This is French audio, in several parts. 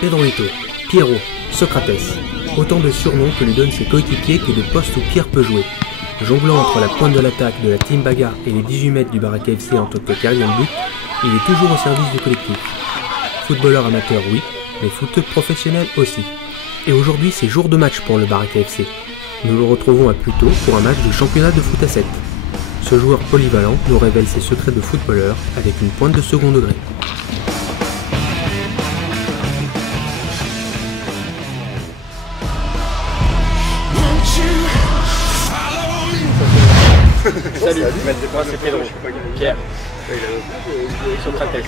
Pedrito, Pierrot, Socrates, autant de surnoms que lui donnent ses coéquipiers que de postes où Pierre peut jouer. Jonglant entre la pointe de l'attaque de la Team Baga et les 18 mètres du Baraka FC en tant que gardien de but, il est toujours au service du collectif. Footballeur amateur, oui, mais footeux professionnel aussi. Et aujourd'hui, c'est jour de match pour le Baraka FC. Nous le retrouvons à Puteaux pour un match du championnat de foot à 7. Ce joueur polyvalent nous révèle ses secrets de footballeur avec une pointe de second degré. Salut, moi c'est Pedro, Pierre, Socrates,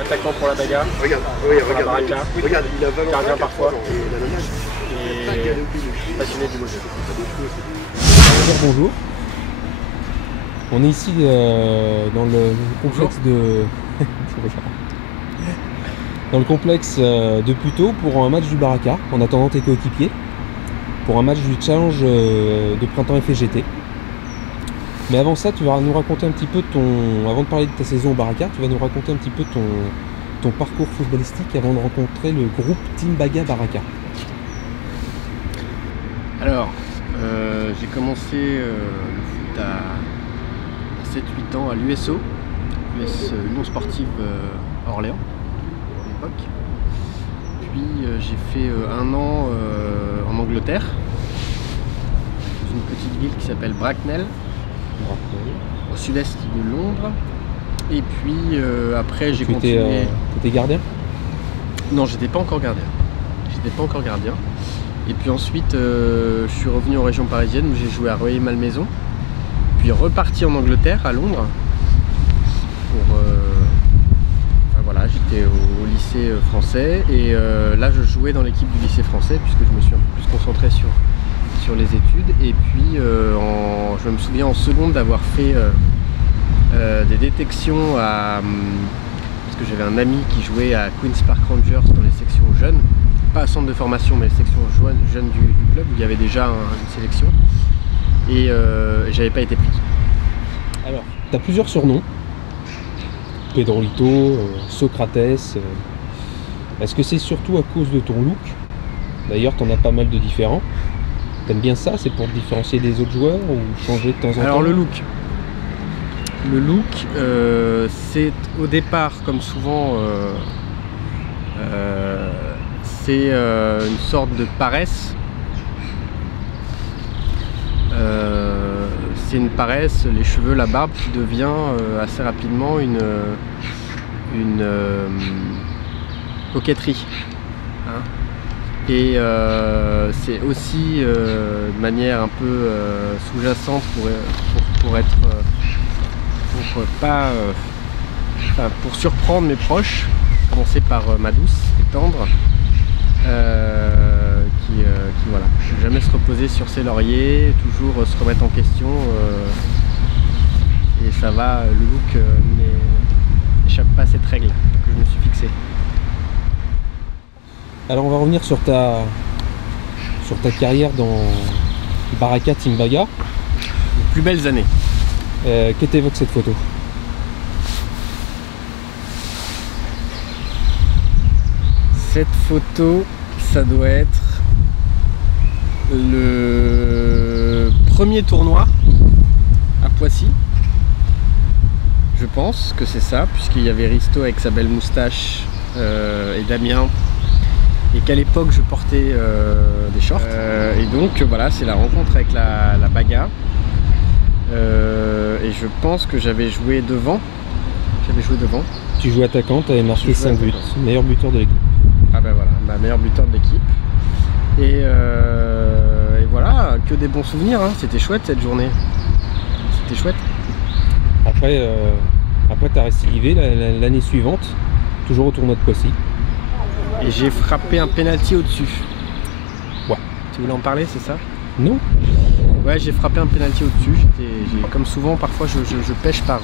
attaquant pour la Baga, pour la Baraka, gardien parfois, et passionné du jeu. Bonjour. On est ici dans le complexe de de Puteaux pour un match du Baraka, en attendant tes coéquipiers, pour un match du challenge de printemps FGT. Mais avant ça, tu vas nous raconter un petit peu avant de parler de ta saison au Baraka, tu vas nous raconter un petit peu ton parcours footballistique avant de rencontrer le groupe Team Baga Baraka. Alors, j'ai commencé le foot à 7-8 ans à l'USO, Union Sportive Orléans, à l'époque. Puis j'ai fait un an en Angleterre, dans une petite ville qui s'appelle Bracknell, au sud-est de Londres. Et puis après j'ai continué. T'étais gardien? Non, j'étais pas encore gardien. Et puis ensuite je suis revenu en région parisienne où j'ai joué à Rueil-Malmaison. Puis reparti en Angleterre, à Londres. Voilà, j'étais au lycée français et là je jouais dans l'équipe du lycée français puisque je me suis un peu plus concentré sur les études. Et puis je me souviens en seconde d'avoir fait des détections parce que j'avais un ami qui jouait à Queen's Park Rangers dans les sections jeunes, pas à centre de formation mais les sections jeunes du club où il y avait déjà une sélection et j'avais pas été pris. Alors, tu as plusieurs surnoms, Pedrito, Socrates. Est-ce que c'est surtout à cause de ton look? D'ailleurs, tu en as pas mal de différents. T'aimes bien ça? C'est pour te différencier des autres joueurs ou changer de temps en temps? Alors le look, c'est au départ, comme souvent, c'est une sorte de paresse. C'est une paresse, les cheveux, la barbe qui devient assez rapidement une coquetterie. Hein. Et c'est aussi de manière un peu sous-jacente pour surprendre mes proches, commencer par ma douce et tendre, qui voilà, jamais se reposer sur ses lauriers, toujours se remettre en question, et ça va, le look n'échappe pas à cette règle que je me suis fixée. Alors on va revenir sur ta carrière dans Baraka Team Baga. Les plus belles années. Que t'évoque cette photo? Cette photo, ça doit être le premier tournoi à Poissy. Je pense que c'est ça, puisqu'il y avait Risto avec sa belle moustache et Damien. Et qu'à l'époque je portais des shorts. Et donc voilà, c'est la rencontre avec la Baga. Et je pense que j'avais joué devant. Tu joues attaquant, tu avais marqué 5 buts, meilleur buteur de l'équipe. Ah ben voilà, ma meilleur buteur de l'équipe. Et voilà, que des bons souvenirs, hein. C'était chouette cette journée. C'était chouette. Après tu as récidivé l'année suivante, toujours au tournoi de Poissy. Et j'ai frappé un penalty au-dessus. Ouais. Tu voulais en parler, c'est ça? Non. Ouais, j'ai frappé un penalty au-dessus. Comme souvent, parfois je pêche par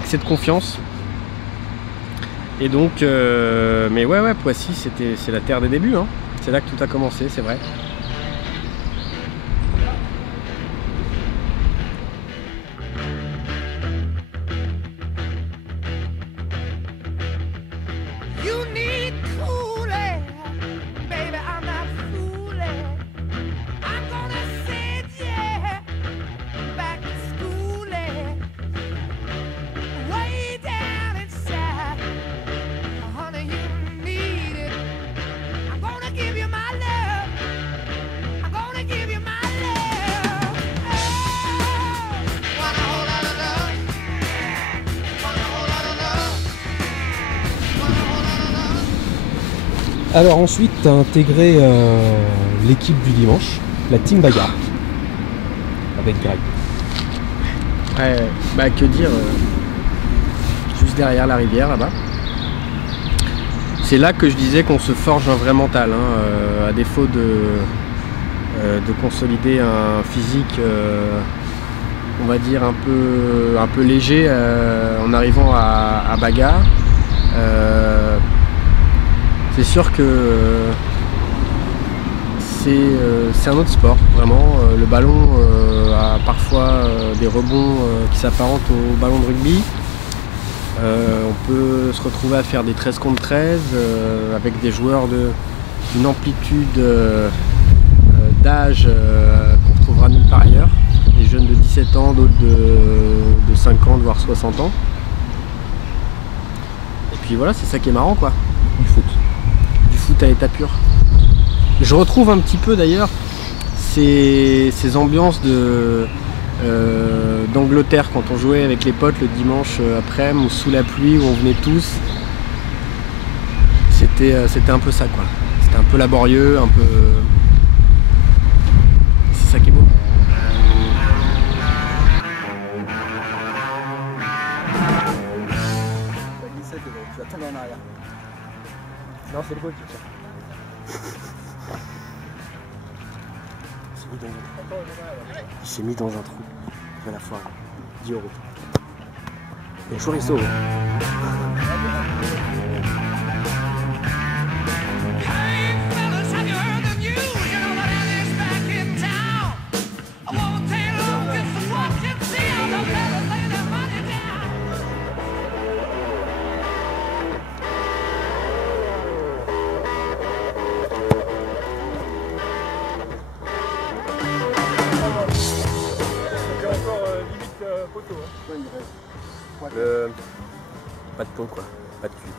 excès de confiance. Et donc, mais ouais, Poissy, c'est la terre des débuts. Hein. C'est là que tout a commencé, c'est vrai. You need Alors ensuite, tu as intégré l'équipe du dimanche, la Team Bagarre, avec Greg. Ouais, bah que dire, juste derrière la rivière là-bas. C'est là que je disais qu'on se forge un vrai mental, hein, à défaut de consolider un physique, on va dire un peu léger en arrivant à Bagarre. C'est sûr que c'est un autre sport, vraiment. Le ballon a parfois des rebonds qui s'apparentent au ballon de rugby. On peut se retrouver à faire des 13 contre 13 avec des joueurs d'une amplitude d'âge qu'on retrouvera nulle part ailleurs. Des jeunes de 17 ans, d'autres de 50 voire 60 ans. Et puis voilà, c'est ça qui est marrant quoi. Du foot. Du foot à état pur. Je retrouve un petit peu d'ailleurs ces ambiances d'Angleterre quand on jouait avec les potes le dimanche après-midi ou sous la pluie où on venait tous. C'était un peu ça quoi. C'était un peu laborieux, un peu. C'est ça qui est beau. Tu vas tomber en arrière. Non, c'est le goal, tu sais. Il s'est mis dans un trou. Il va la foire. 10 €. Et chorizo. Pas de pont quoi, pas de cul.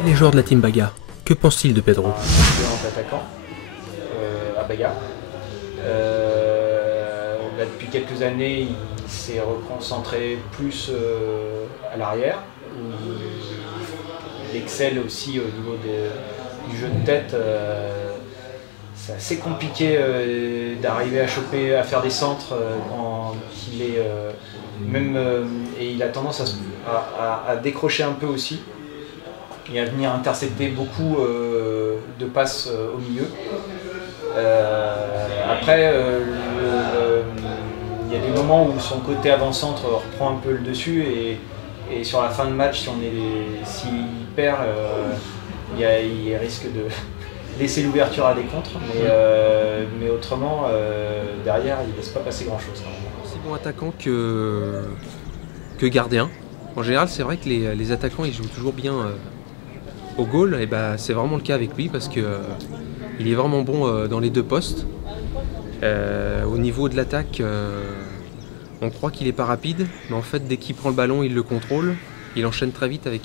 Et les joueurs de la Team Bagarre, que pensent-ils de Pedro? Excellent attaquant à Bagarre. Là, depuis quelques années, il s'est reconcentré plus à l'arrière. Il excelle aussi au niveau du jeu de tête. C'est assez compliqué d'arriver à choper, à faire des centres quand il est et il a tendance à décrocher un peu aussi et à venir intercepter beaucoup de passes au milieu. Après, il y a des moments où son côté avant-centre reprend un peu le dessus et sur la fin de match, s'il perd, il risque de laisser l'ouverture à des contres, mais autrement, derrière, il ne laisse pas passer grand-chose. Aussi bon attaquant que gardien. En général, c'est vrai que les attaquants ils jouent toujours bien au goal, et c'est vraiment le cas avec lui parce qu'il est vraiment bon dans les deux postes. Au niveau de l'attaque, on croit qu'il n'est pas rapide, mais en fait, dès qu'il prend le ballon, il le contrôle. Il enchaîne très vite avec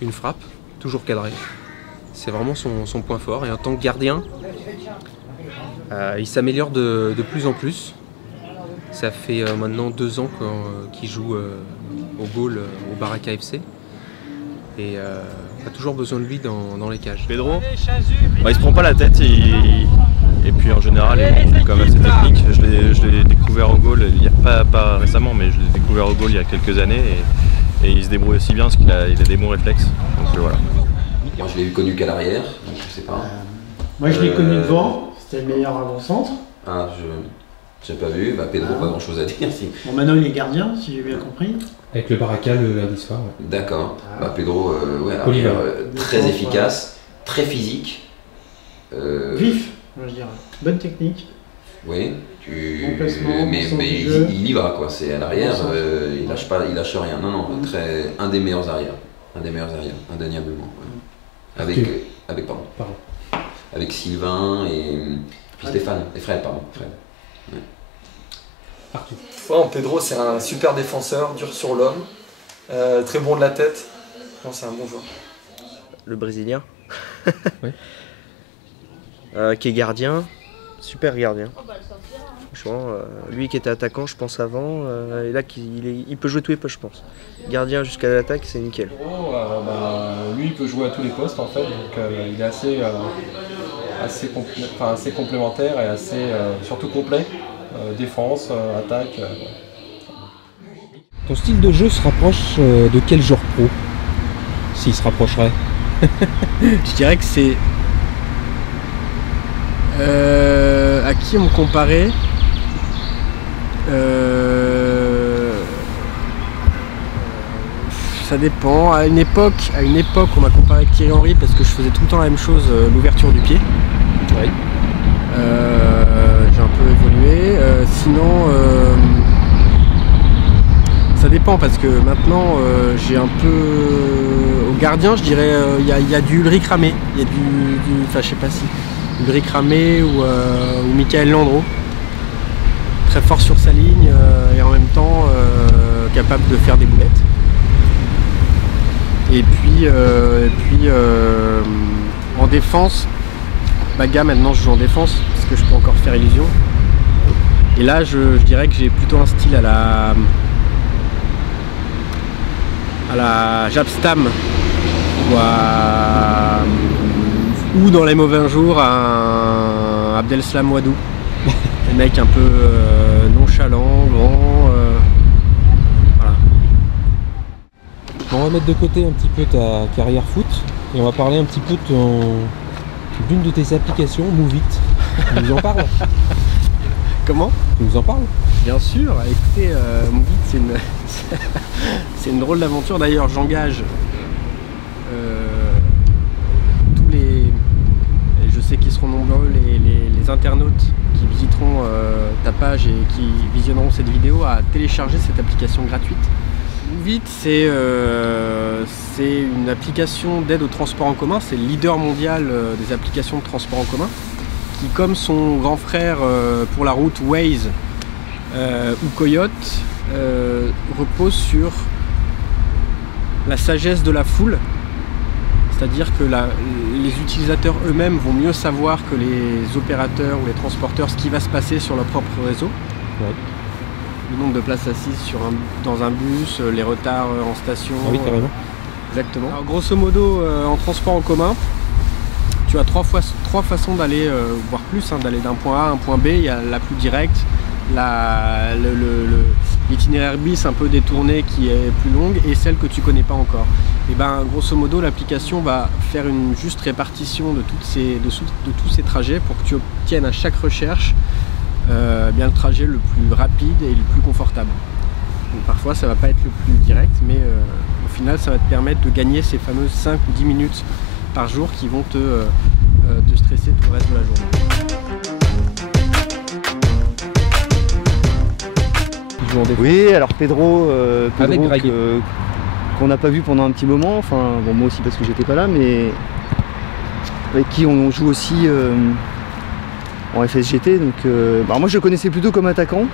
une frappe, toujours cadrée. C'est vraiment son point fort. Et en tant que gardien, il s'améliore de plus en plus. Ça fait maintenant 2 ans qu'il joue au goal au Baraka FC. Et on a toujours besoin de lui dans les cages. Pedro, il se prend pas la tête et puis en général il est quand même assez technique. Je l'ai découvert au goal, il y a pas récemment, mais je l'ai découvert au goal il y a quelques années et il se débrouille aussi bien parce qu'il a des bons réflexes. Donc voilà. Moi je l'ai eu connu qu'à l'arrière, donc je sais pas. Moi je l'ai connu devant, c'était le meilleur avant-centre. Ah, je n'ai pas vu, Pedro, pas grand chose à dire. Si. Bon, maintenant il est gardien, si j'ai bien compris. Avec le Baraka le lundi soir. Ouais. D'accord. Pedro, très efficace, très physique. Vif, je dirais. Bonne technique. Oui, bon placement, mais il y va quoi. C'est à l'arrière, il lâche rien. Non, un des meilleurs arrières, indéniablement. Ouais. Avec Sylvain et puis Stéphane et Fred, pardon. Ouais. Pedro, c'est un super défenseur, dur sur l'homme, très bon de la tête. Non, c'est un bon joueur. Le Brésilien, Oui. qui est gardien, super gardien. Franchement, lui qui était attaquant, je pense avant, et là il peut jouer tous les postes, je pense. Gardien jusqu'à l'attaque, c'est nickel. Lui peut jouer à tous les postes en fait, donc il est assez complémentaire et assez surtout complet. Défense, attaque. Ton style de jeu se rapproche de quel joueur pro? S'il se rapprocherait? Je dirais que c'est... à qui on me comparait? Ça dépend. À une époque, on m'a comparé avec Thierry Henry parce que je faisais tout le temps la même chose, l'ouverture du pied. Oui. J'ai un peu évolué. Sinon, ça dépend parce que maintenant, j'ai un peu... Au gardien, je dirais, il y a du Ulrich Ramé. Il y a du... Enfin, je sais pas si... Ulrich Ramé ou Michael Landreau. Très fort sur sa ligne et en même temps capable de faire des boulettes. Et puis en défense, Baga maintenant je joue en défense parce que je peux encore faire illusion. Et là je dirais que j'ai plutôt un style à la Jabstam ou dans les mauvais jours à un Abdelslam Wadou. Un mec un peu nonchalant, grand. Voilà. On va mettre de côté un petit peu ta carrière foot et on va parler un petit peu d'une de tes applications, Moveit. Tu nous en parles? Comment? Tu nous en parles? Bien sûr, écoutez, Moveit c'est une drôle d'aventure. D'ailleurs j'engage tous les... Je sais qu'ils seront nombreux, les internautes qui visiteront ta page et qui visionneront cette vidéo à télécharger cette application gratuite. Moveit, c'est une application d'aide au transport en commun, c'est le leader mondial des applications de transport en commun, qui comme son grand frère pour la route Waze ou Coyote, repose sur la sagesse de la foule. C'est-à-dire que les utilisateurs eux-mêmes vont mieux savoir que les opérateurs ou les transporteurs ce qui va se passer sur leur propre réseau. Ouais. Le nombre de places assises dans un bus, les retards en station. Ah oui, carrément. Exactement. Alors, grosso modo, en transport en commun, tu as trois façons d'aller, voire plus, d'aller d'un point A à un point B. Il y a la plus directe, l'itinéraire bis un peu détourné qui est plus longue et celle que tu connais pas encore. Et ben grosso modo l'application va faire une juste répartition de tous ces trajets pour que tu obtiennes à chaque recherche bien le trajet le plus rapide et le plus confortable. Donc, parfois ça va pas être le plus direct mais au final ça va te permettre de gagner ces fameuses 5 ou 10 minutes par jour qui vont te stresser tout le reste de la journée. Oui, alors Pedro avec Greg. Qu'on n'a pas vu pendant un petit moment, enfin bon, moi aussi parce que j'étais pas là, mais avec qui on joue aussi en FSGT. Donc, moi je le connaissais plutôt comme attaquant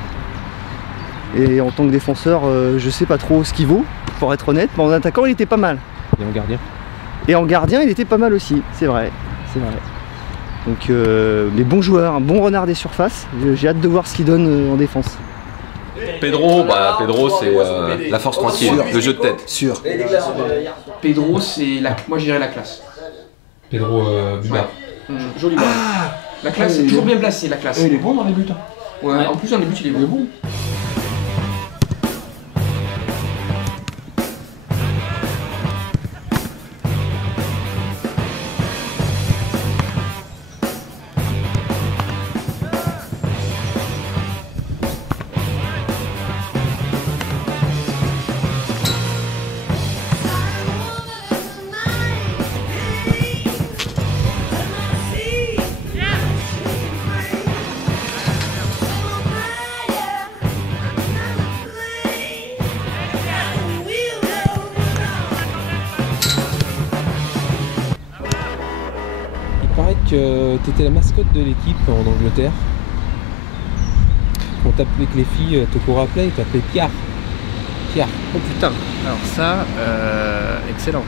et en tant que défenseur, je sais pas trop ce qu'il vaut, pour être honnête. Mais en attaquant, il était pas mal. Et en gardien? Et en gardien, il était pas mal aussi, c'est vrai, c'est vrai. Donc, les bons joueurs, un bon renard des surfaces. J'ai hâte de voir ce qu'il donne en défense. Pedro, c'est la force tranquille, le jeu de tête. Sûr. Pedro, c'est moi je dirais la classe. Pedro Bumard. Joli ballon. La classe, c'est toujours bien placé, la classe. Il est bon dans les buts. Ouais, en plus dans les buts, il est bon. Tu étais la mascotte de l'équipe en Angleterre. On t'appelait que les filles te couraient après, ils t'appelaient Pierre. Pierre. Oh putain, alors ça, excellent.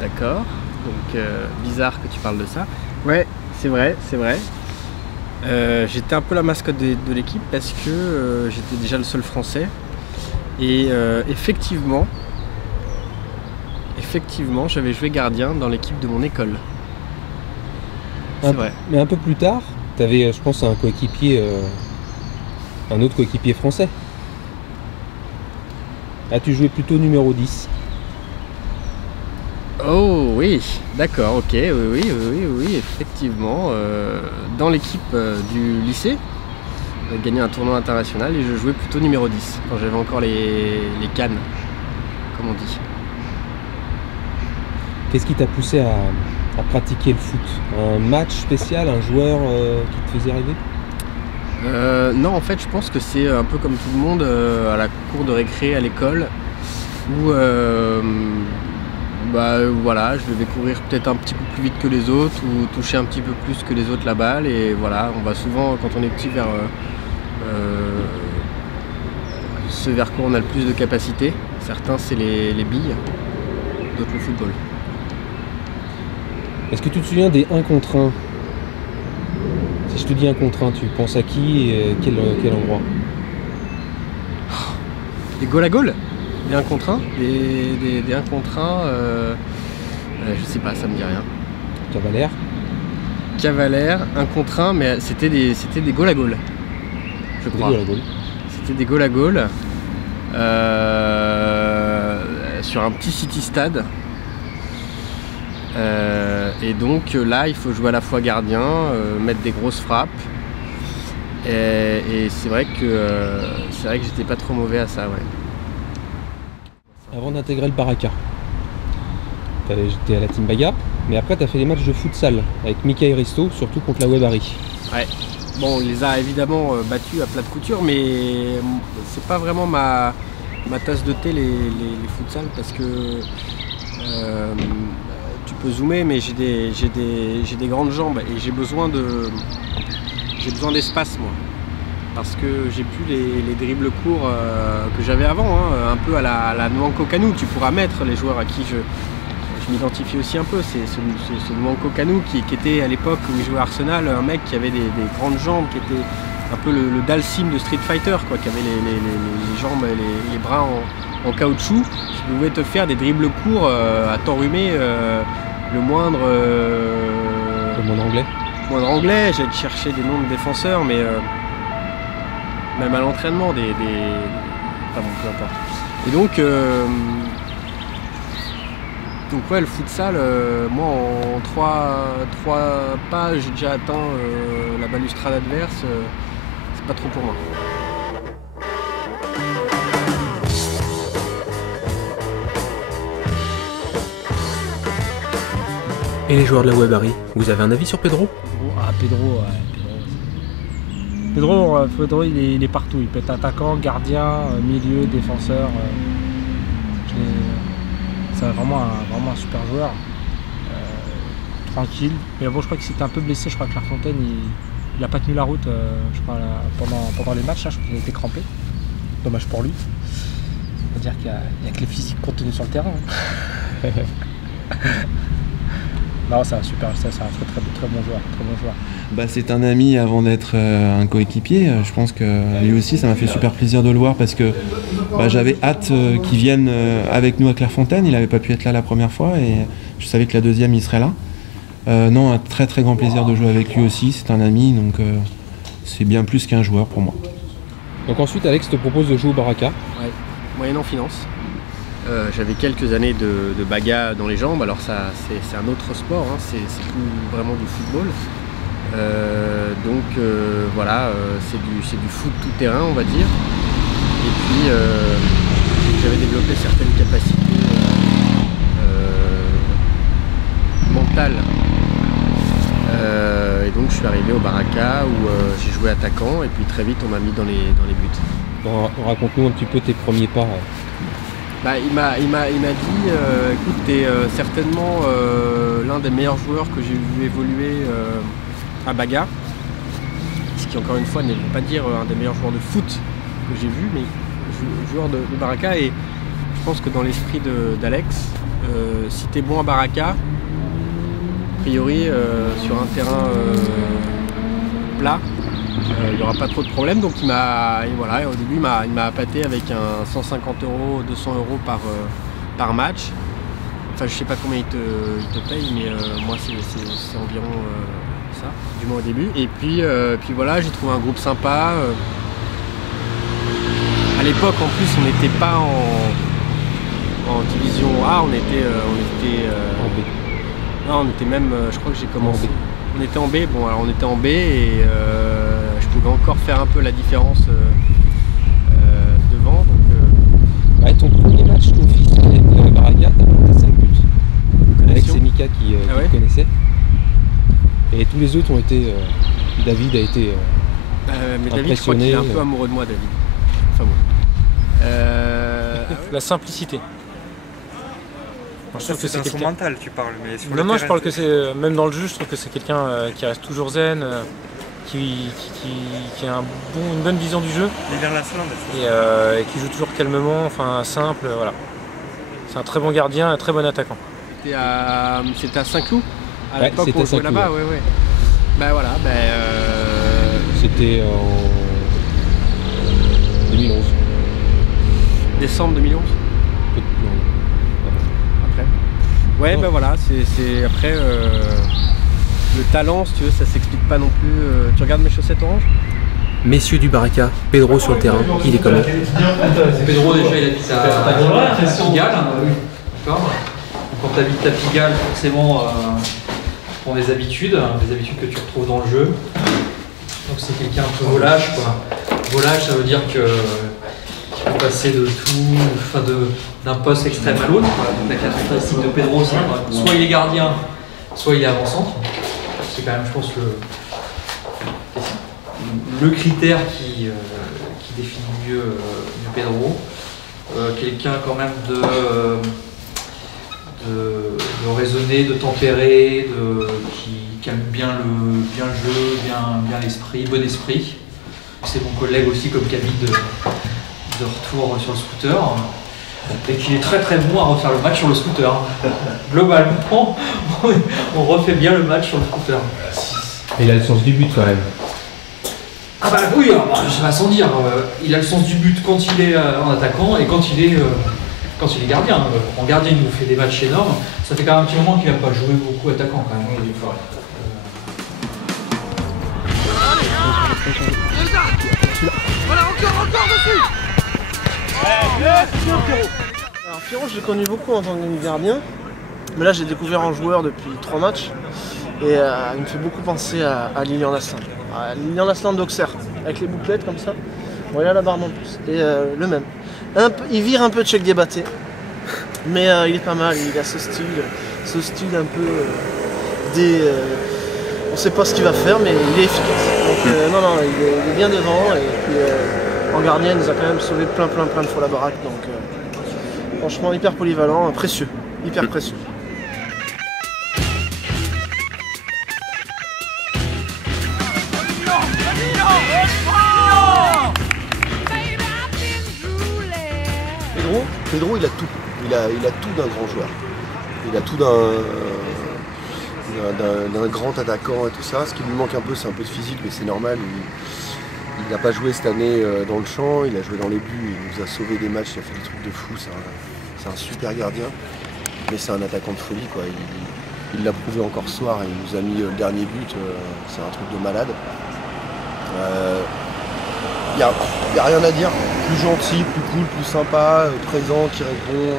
D'accord, donc bizarre que tu parles de ça. Ouais, c'est vrai, c'est vrai. J'étais un peu la mascotte de l'équipe parce que j'étais déjà le seul français. Et effectivement, effectivement, j'avais joué gardien dans l'équipe de mon école. C'est vrai. Mais un peu plus tard, tu avais, je pense, un coéquipier, un autre coéquipier français. Là, tu jouais plutôt numéro 10. Oh oui, d'accord, ok, oui, effectivement. Dans l'équipe du lycée, j'ai gagné un tournoi international et je jouais plutôt numéro 10, quand j'avais encore les cannes, comme on dit. Qu'est-ce qui t'a poussé à pratiquer le foot? Un match spécial, un joueur qui te faisait rêver? Non, en fait, je pense que c'est un peu comme tout le monde à la cour de récré à l'école, où voilà, je devais courir peut-être un petit peu plus vite que les autres ou toucher un petit peu plus que les autres la balle. Et voilà, on va souvent, quand on est petit, vers ce vers quoi on a le plus de capacité. Certains, c'est les billes, d'autres le football. Est-ce que tu te souviens des 1 contre 1? Si je te dis 1 contre 1, tu penses à qui et quel endroit? Des goal à goal? Des 1 contre 1? Des 1 contre 1, je sais pas, ça me dit rien. Cavalaire, 1 contre 1, mais c'était des goal à goal, je crois. C'était des goal à goal sur un petit city stade. Et donc là, il faut jouer à la fois gardien, mettre des grosses frappes. Et c'est vrai que j'étais pas trop mauvais à ça, ouais. Avant d'intégrer le Baraka, j'étais à la Team Baga, mais après tu as fait des matchs de futsal avec Mickaël Risto, surtout contre la Webari. Ouais, bon, on les a évidemment battus à plat de couture, mais c'est pas vraiment ma tasse de thé les futsal, parce que tu peux zoomer, mais j'ai des grandes jambes et j'ai besoin d'espace, moi. Parce que j'ai plus les dribbles courts que j'avais avant, hein, un peu à la Nwankwo Kanu. Tu pourras mettre les joueurs à qui je m'identifie aussi un peu. C'est ce Nwankwo Kanu qui était à l'époque où il jouait à Arsenal, un mec qui avait des grandes jambes, qui était un peu le Dalsim de Street Fighter, quoi, qui avait les jambes et les bras en caoutchouc, qui pouvait te faire des dribbles courts à t'enrhumer le moindre anglais. J'allais te chercher des noms de défenseurs, mais même à l'entraînement, enfin bon, peu importe. Et donc ouais, le futsal, moi en 3 pas, j'ai déjà atteint la balustrade adverse, c'est pas trop pour moi. Et les joueurs de la Webari, vous avez un avis sur Pedro? Pedro, il est partout. Il peut être attaquant, gardien, milieu, défenseur. C'est vraiment un super joueur. Tranquille. Mais bon, je crois qu'il s'était un peu blessé. Je crois que Clairefontaine, il n'a pas tenu la route je crois, pendant les matchs. Là, je crois qu'il a été crampé. Dommage pour lui. C'est-à-dire qu'il n'y a que les physiques contenus sur le terrain. Hein. Non, c'est un très bon joueur. C'est un ami avant d'être un coéquipier. Je pense que lui aussi, ça m'a fait super plaisir de le voir parce que j'avais hâte qu'il vienne avec nous à Clairefontaine. Il n'avait pas pu être là la première fois et je savais que la deuxième, il serait là. Non, un très très grand plaisir de jouer avec lui aussi. C'est un ami, donc c'est bien plus qu'un joueur pour moi. Donc ensuite, Alex te propose de jouer au Baraka. Ouais, moyennant finance. J'avais quelques années de baga dans les jambes, alors ça c'est un autre sport, hein, c'est plus vraiment du football. Voilà, c'est du foot tout terrain, on va dire. Et puis j'avais développé certaines capacités mentales. Et donc je suis arrivé au Baraka où j'ai joué attaquant et puis très vite on m'a mis dans les buts. Bon, raconte-nous un petit peu tes premiers pas. Il m'a dit écoute, t'es certainement l'un des meilleurs joueurs que j'ai vu évoluer à Baga. Ce qui encore une fois ne veut pas dire un des meilleurs joueurs de foot que j'ai vu, mais joueur de Baraka. Et je pense que dans l'esprit d'Alex, si t'es bon à Baraka, a priori sur un terrain plat, il n'y aura pas trop de problèmes. Donc au début il m'a appâté avec un 150 €, 200 € par match. Enfin, je sais pas combien il te paye, mais moi c'est environ ça, du moins au début. Et puis voilà, j'ai trouvé un groupe sympa. À l'époque, en plus, on n'était pas en division A, on était En B. non, on était même, je crois que j'ai commencé. On était en B, bon alors on était en B et je pouvais encore faire un peu la différence devant. Donc, Ouais, ton premier match officiel avec le Baraka, t'as marqué 5 buts. Avec Semika qui te connaissait. Et tous les autres ont été. David a été. mais David, je crois qu'il est un peu amoureux de moi, David. Enfin bon. La simplicité. Moi, je trouve que c'est quelqu'un mental, tu parles, mais sur non, je parle que c'est même dans le jeu, je trouve que c'est quelqu'un qui reste toujours zen, qui a une bonne vision du jeu et qui joue toujours calmement, enfin simple, voilà. C'est un très bon gardien, un très bon attaquant. C'était à Saint-Cloud à Ouais, l'époque où on jouait là-bas, ouais. Bah voilà, c'était en 2011. Décembre 2011. Ouais, bah voilà, c'est après le talent, si tu veux, ça s'explique pas non plus. Tu regardes mes chaussettes oranges? Messieurs du Baraka, Pedro sur le terrain, il est comment? Pedro, déjà, il habite à Pigalle. D'accord. Quand tu habites à Pigalle, forcément, tu prends des habitudes que tu retrouves dans le jeu. Donc c'est quelqu'un un peu volage, quoi. Volage, ça veut dire que il faut passer de tout, enfin d'un poste extrême à l'autre. Donc la caractéristique de Pedro, c'est soit il est gardien, soit il est avant-centre. C'est quand même, je pense, le critère qui définit mieux Pedro. Quelqu'un quand même de raisonner, de tempérer, qui aime bien le jeu, bien l'esprit, bon esprit. C'est mon collègue aussi comme Camille de retour sur le scooter et qui est très très bon à refaire le match sur le scooter. Globalement, on refait bien le match sur le scooter. Et il a le sens du but quand même. Ah bah oui, ça va sans dire. Il a le sens du but quand il est en attaquant et quand il est gardien. En gardien, il nous fait des matchs énormes. Ça fait quand même un petit moment qu'il n'a pas joué beaucoup attaquant quand même. Voilà, encore dessus. Alors Pierrot, je l'ai connu beaucoup en tant que gardien, mais là j'ai découvert en joueur depuis 3 matchs et il me fait beaucoup penser à Lilian Aslan. Lilian Aslan d'Auxerre, avec les bouclettes comme ça. Bon, il a la barbe en plus. Et le même. Il vire un peu de Cheikh Diabaté, mais il est pas mal, il a ce style un peu on sait pas ce qu'il va faire, mais il est efficace. Donc non, il est bien devant et puis en gardien, il nous a quand même sauvé plein de fois la baraque. Donc franchement, hyper polyvalent, précieux, hyper précieux. Pedro, il a tout. Il a tout d'un grand joueur. Il a tout d'un grand attaquant et tout ça. Ce qui lui manque un peu, c'est un peu de physique, mais c'est normal. Il n'a pas joué cette année dans le champ, il a joué dans les buts, il nous a sauvé des matchs, il a fait des trucs de fou. C'est un super gardien, mais c'est un attaquant de folie, quoi. Il l'a prouvé encore ce soir, il nous a mis le dernier but, c'est un truc de malade. Il n'y a rien à dire, plus gentil, plus cool, plus sympa, présent, qui répond.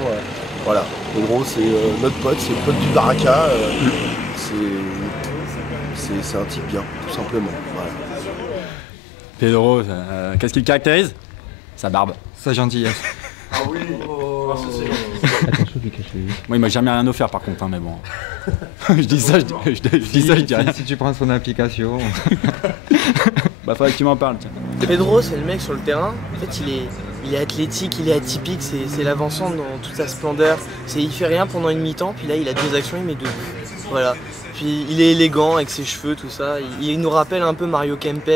Voilà, Pedro c'est notre pote, c'est le pote du Baraka. C'est un type bien, tout simplement. Voilà. Pedro, qu'est-ce qui le caractérise? Sa barbe, sa gentillesse. Ah oui. Attention, tu caches les yeux. Moi, il m'a jamais rien offert par contre, hein, mais bon. je dis ça, je dis rien. Si tu prends son application. Bah, faudrait que tu m'en parles, tiens. Pedro, c'est le mec sur le terrain. En fait, il est athlétique, il est atypique, c'est l'avancante dans toute sa splendeur. Il fait rien pendant une mi-temps, puis là, il a 2 actions, il met 2 buts. Voilà. Puis il est élégant avec ses cheveux, tout ça. Il nous rappelle un peu Mario Kempes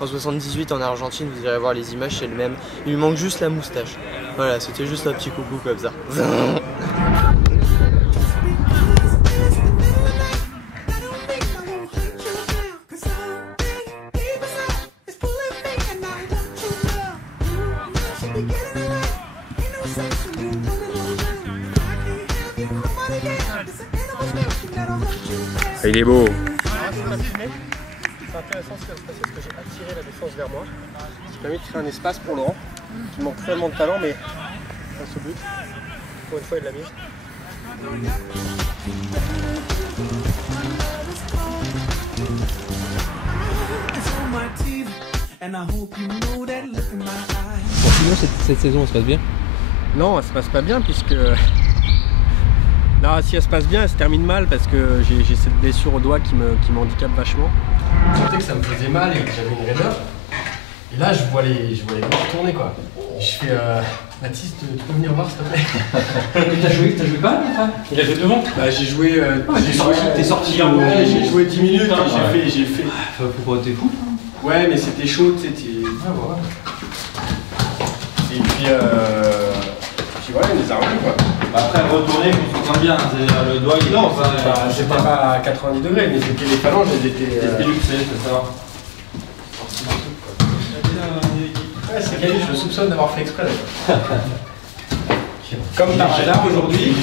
en 78 en Argentine, vous irez voir les images, c'est le même. Il lui manque juste la moustache. Voilà, c'était juste un petit coucou comme ça. Come on. Il est beau. C'est intéressant ce qui va se passer parce que j'ai attiré la défense vers moi. Ce qui permet de créer un espace pour Laurent, qui manque cruellement de talent, mais face au but. Pour une fois, il l'a mis. Bon, sinon, cette saison, elle se passe bien? Non, elle se passe pas bien puisque... Non, si elle se passe bien, elle se termine mal parce que j'ai cette blessure au doigt qui m'handicape vachement. Je sentais que ça me faisait mal et que j'avais une raideur. Et là, je vois les doigts tourner quoi. Et je fais Baptiste, tu peux venir voir s'il te plaît. T'as joué pas après? Il a joué devant? Bah j'ai joué. T'es sorti un moment. Ouais, j'ai joué 10 minutes et j'ai fait. Faut pas t'es fou. Ouais, mais c'était chaud, tu sais. Ah voilà. Et puis voilà, il les a remis quoi. Après, retourner, on s'entend bien. Le doigt, il non, c'était pas à 90 degrés, mais c'était les phalanges, elles étaient. C'était luxé, c'est ça. Ouais, c'est Khalid, je le soupçonne d'avoir fait exprès. Comme par hasard aujourd'hui.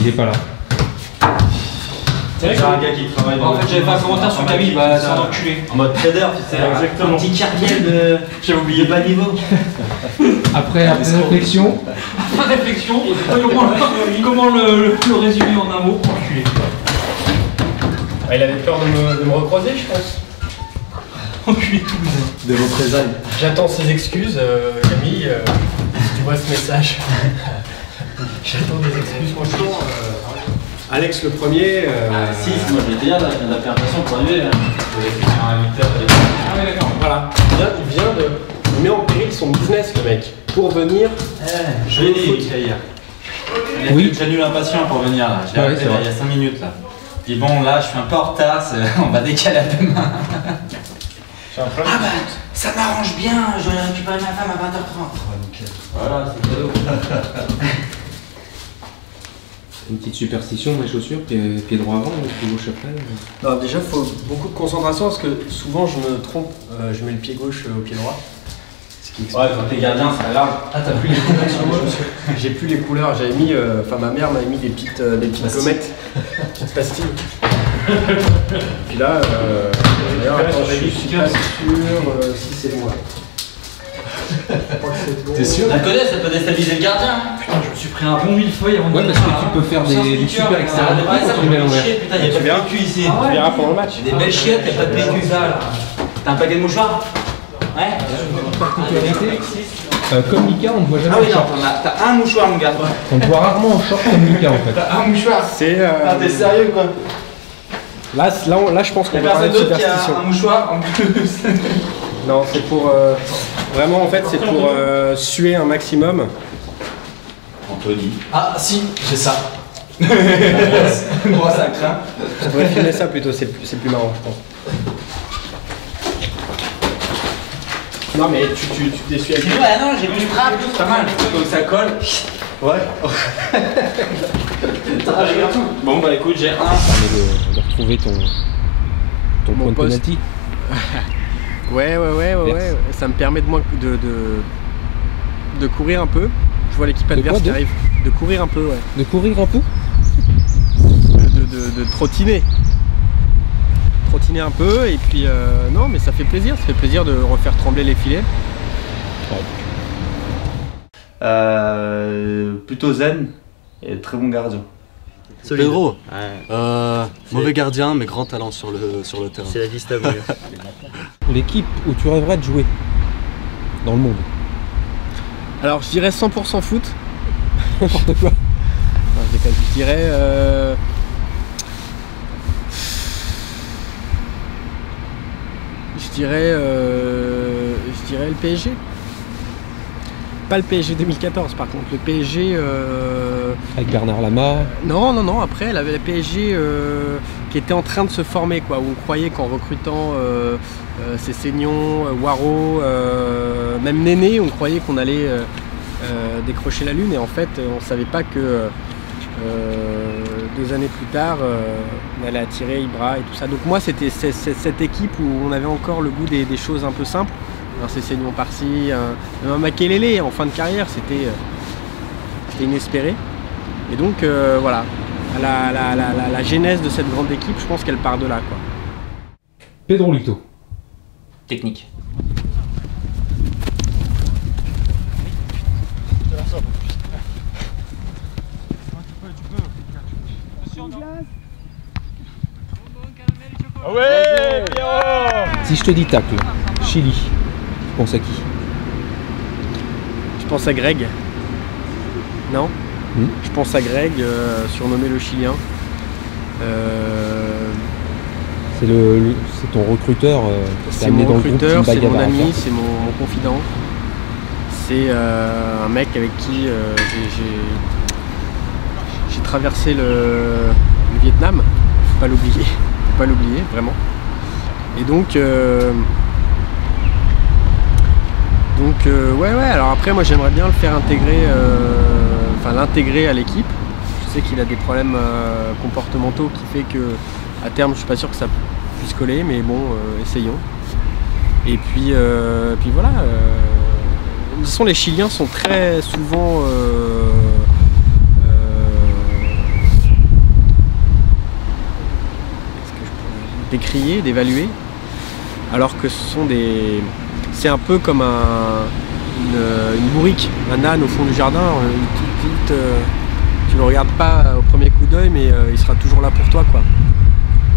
Il est pas là. C'est un gars qui travaille dans. En fait, j'avais fait un commentaire sur Camille, il va s'en enculer. En mode trader, tu sais. Exactement. Un petit cardiel de. J'ai oublié bas niveau. Après réflexion. Après réflexion, comment le résumer en un mot? Enculé. Il avait peur de me recroiser, je pense. Enculé tout De vos représailles. J'attends ses excuses, Camille, si tu vois ce message. J'attends des excuses, franchement. Alex le premier. Si, moi je vais te dire, là, il vient d'appeler un patient pour arriver. Je vais faire un 8h. Ah ouais, d'accord, voilà. Il met en péril son business, le mec, pour venir. Je l'ai dit, hier. Oui. J'annule un patient pour venir là. Je l'ai appelé il y a 5 minutes là. Puis bon, là, je suis un peu en retard, on va décaler à demain. Ah bah, ça m'arrange bien, je vais récupérer ma femme à 20h30. Voilà, c'est cadeau. Une petite superstition, mes chaussures, pied droit avant, pied gauche après. Non, déjà, il faut beaucoup de concentration parce que souvent je me trompe, je mets le pied gauche au pied droit. Ouais, quand t'es gardien, c'est pas grave. Ah, t'as plus les couleurs sur moi? J'ai plus les couleurs, j'avais mis, enfin ma mère m'avait mis des petites gommettes, petites pastilles. Puis là, d'ailleurs, attends, je suis pas sûr si c'est moi. T'es sûr? La connais, ça peut déstabiliser le gardien. Hein. Putain, je me suis pris un bon millefeuille avant de. Ouais, parce que tu peux faire des super extérieurs quand tu mets l'envers. Putain, y'a pas de PQ ici. Tu verras pendant le match. Des belles chiottes, y'a pas de PQ. T'as un paquet de mouchoirs? Ouais. Comme Mika, on ne voit jamais. Ah oui, non, t'as un mouchoir, mon gars. On te voit rarement en short comme Mika en fait. T'as un mouchoir. C'est. Ah, t'es sérieux quoi? Là, je pense qu'on va parler de superstition. Un mouchoir en plus. Non, c'est pour. Vraiment, en fait, c'est pour suer un maximum. Anthony. Ah, si, j'ai ça. Moi, ça craint. On devrait filmer ça plutôt, c'est plus marrant, je pense. Non, mais tu t'essuies avec. Ouais, non, j'ai vu le trap, c'est pas mal. Donc ça colle. Ouais. Bon, bah écoute, j'ai un. Ça permet de retrouver ton point de penalty. Ouais. Ça me permet de courir un peu. Je vois l'équipe adverse qui arrive. De courir un peu, ouais. De courir un peu? De trottiner. Trottiner un peu et puis non mais ça fait plaisir de refaire trembler les filets. Plutôt zen et très bon gardien. Pedro, mauvais gardien mais grand talent sur le terrain. C'est la vista. L'équipe où tu rêverais de jouer dans le monde? Alors je dirais 100% foot. N'importe quoi. Non, je déconne. Je dirais le PSG. Pas le PSG 2014 par contre, le PSG... Avec Bernard Lama. Non, après elle avait la PSG qui était en train de se former, quoi, où on croyait qu'en recrutant Cessignon, Waro, même Néné, on croyait qu'on allait décrocher la lune et en fait on savait pas que 2 années plus tard on allait attirer Ibra et tout ça. Donc moi c'était cette équipe où on avait encore le goût des choses un peu simples. Un Cessignon par-ci, un Makelele en fin de carrière, c'était inespéré. Et donc voilà, la genèse de cette grande équipe, je pense qu'elle part de là, quoi. Pedro Lito. Technique. Ah ouais, si je te dis tacle, Chili, tu penses à qui? Je pense à Greg. Non? Je pense à Greg, surnommé le Chilien. C'est ton recruteur. C'est mon recruteur, c'est mon ami, c'est mon confident. C'est un mec avec qui j'ai traversé le Vietnam. Faut pas l'oublier, vraiment. Et donc ouais, alors après moi j'aimerais bien le faire intégrer, l'intégrer à l'équipe. Je sais qu'il a des problèmes comportementaux qui fait que à terme je suis pas sûr que ça puisse coller, mais bon, essayons. Et puis voilà. De toute façon les Chiliens sont très souvent décriés, d'évaluer, alors que ce sont des... C'est un peu comme une bourrique, un âne au fond du jardin. Tu le regardes pas au premier coup d'œil, mais il sera toujours là pour toi, quoi.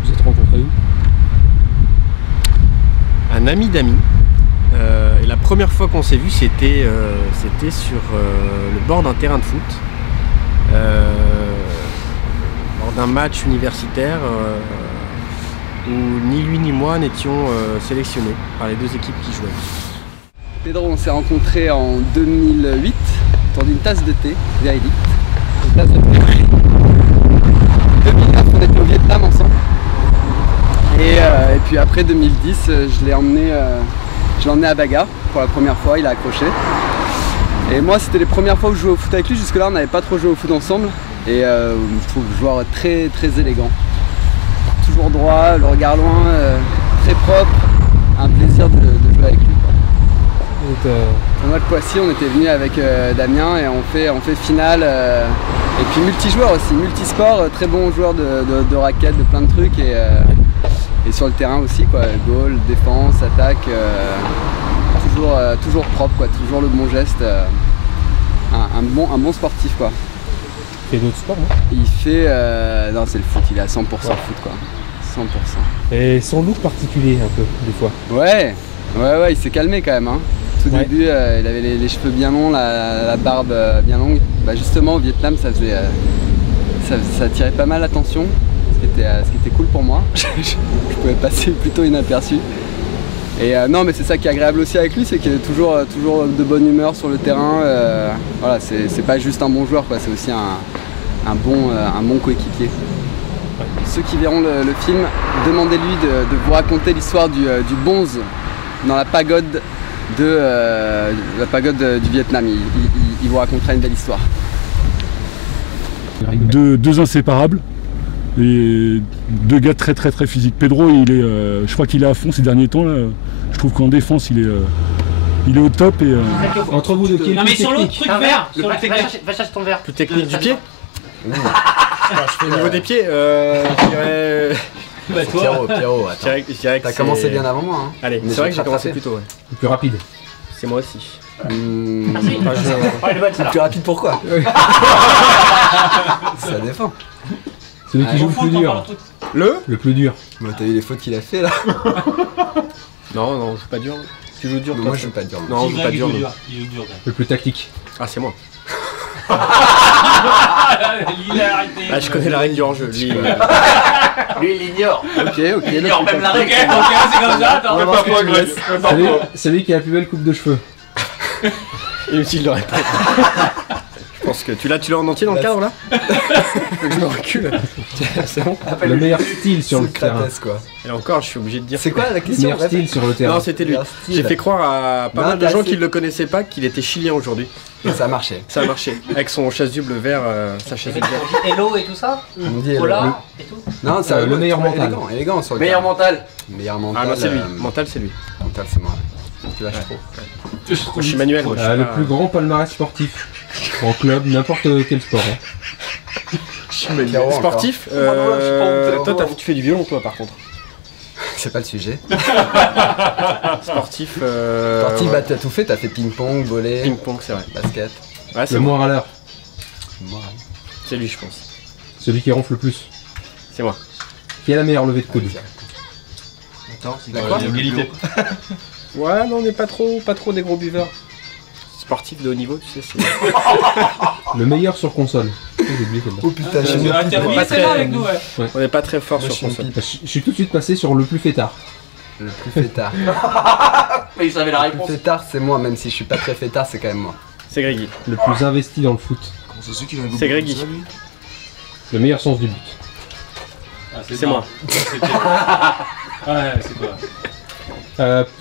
Vous êtes rencontrés où? Un ami d'amis. Et la première fois qu'on s'est vu, c'était sur le bord d'un terrain de foot, lors d'un match universitaire où ni lui ni moi n'étions sélectionnés par les deux équipes qui jouaient. Pedro, on s'est rencontrés en 2008 autour d'une tasse de thé, Very Elite. Une tasse de thé. 2009, on était au Vietnam ensemble. Et puis après 2010, je l'ai emmené à Baga pour la première fois, il a accroché. Et moi, c'était les premières fois où je jouais au foot avec lui. Jusque-là, on n'avait pas trop joué au foot ensemble. Et je trouve le joueur très très élégant. Toujours droit, le regard loin, très propre. Un plaisir de jouer avec lui. Tournoi de Poissy, on était venu avec Damien et on fait finale. Et puis multijoueur aussi, multisport, très bon joueur de raquettes, de plein de trucs. Et sur le terrain aussi, quoi, goal, défense, attaque, toujours propre, quoi, toujours le bon geste, un bon sportif, quoi. Il fait d'autres sports, non? Il fait, non, c'est le foot, il est à 100% foot, quoi, 100%. Et son look particulier un peu, des fois. Ouais, il s'est calmé quand même, hein. Tout début, il avait les cheveux bien longs, la barbe bien longue. Bah justement, au Vietnam, ça attirait pas mal l'attention. Ce qui était cool pour moi. Je pouvais passer plutôt inaperçu. Et non, mais c'est ça qui est agréable aussi avec lui, c'est qu'il est toujours de bonne humeur sur le terrain. Voilà, c'est pas juste un bon joueur, quoi, c'est aussi un bon coéquipier. Ceux qui verront le film, demandez-lui de vous raconter l'histoire du bonze dans la pagode du Vietnam. Il vous racontera une belle histoire. Deux inséparables. Et deux gars très physiques. Pedro, je crois qu'il est à fond ces derniers temps. Là. Je trouve qu'en défense, il est au top. Et, entre vous deux, qui est non mais sur l'autre truc vert, va chercher ton verre. Plus technique du pied. Je fais au niveau des pieds, je dirais... Bah Pierrot, attends. T'as commencé bien avant moi. Hein. Allez, c'est vrai que j'ai commencé plus tôt. Ouais. Le plus rapide. C'est moi aussi. Merci. Le plus rapide pourquoi? Ça défend. C'est lui qui joue le plus dur. Le plus dur. Bah, t'as vu les fautes qu'il a fait là? Non, je joue pas dur. Tu joues dur? Moi je joue pas dur. Non, je joue pas dur. Le plus tactique. Ah, c'est moi. Il a arrêté. Ah, je connais la règle du hors-jeu. Lui, il l'ignore. Ok. Il ignore même la règle. Ok, c'est comme ça. Attends. C'est lui qui a la plus belle coupe de cheveux. Inutile de répondre. Je pense que tu l'as en entier dans le cadre là? Faut que je me recule. C'est bon? Le meilleur style sur le terrain. Quoi. Et encore, je suis obligé de dire. C'est quoi la question? Le meilleur style sur le terrain. Non, c'était lui. J'ai fait croire à pas mal de gens qui ne le connaissaient pas qu'il était chilien aujourd'hui. Et ça a marché. Ça a marché. Avec son chasuble vert, sa chasuble vert. On dit hello et tout ça? On dit Cola et tout? Non, c'est le meilleur mental. Élégant sur le meilleur mental. Meilleur mental. Ah non, c'est lui. Mental, c'est lui. Mental, c'est moi. tu lâches trop. Je suis manuel. Moi, Le plus grand palmarès sportif. En club, n'importe quel sport. Sportif toi, tu fais du violon, toi, par contre. C'est pas le sujet. Sportif. Sportif, bah t'as tout fait, t'as fait ping-pong, volley. Ping-pong, c'est vrai. Basket. Ouais, Le moins râleur. C'est lui, je pense. Celui qui ronfle le plus. C'est moi. Qui a la meilleure levée de coude? Attends, c'est quoi L'égalité. Ouais, non, on n'est pas trop des gros buveurs. Sportif de haut niveau, tu sais, c'est. Le meilleur sur console. J'ai oublié celle-là. Oh putain, On n'est pas très fort sur console. Je suis tout de suite passé sur le plus fêtard. Le plus fêtard. Mais il savait la réponse. Le plus fêtard, c'est moi, même si je suis pas très fêtard, c'est quand même moi. C'est Greggy. Le plus investi dans le foot. C'est Greggy. Le meilleur sens du but. C'est moi. Ouais, c'est toi.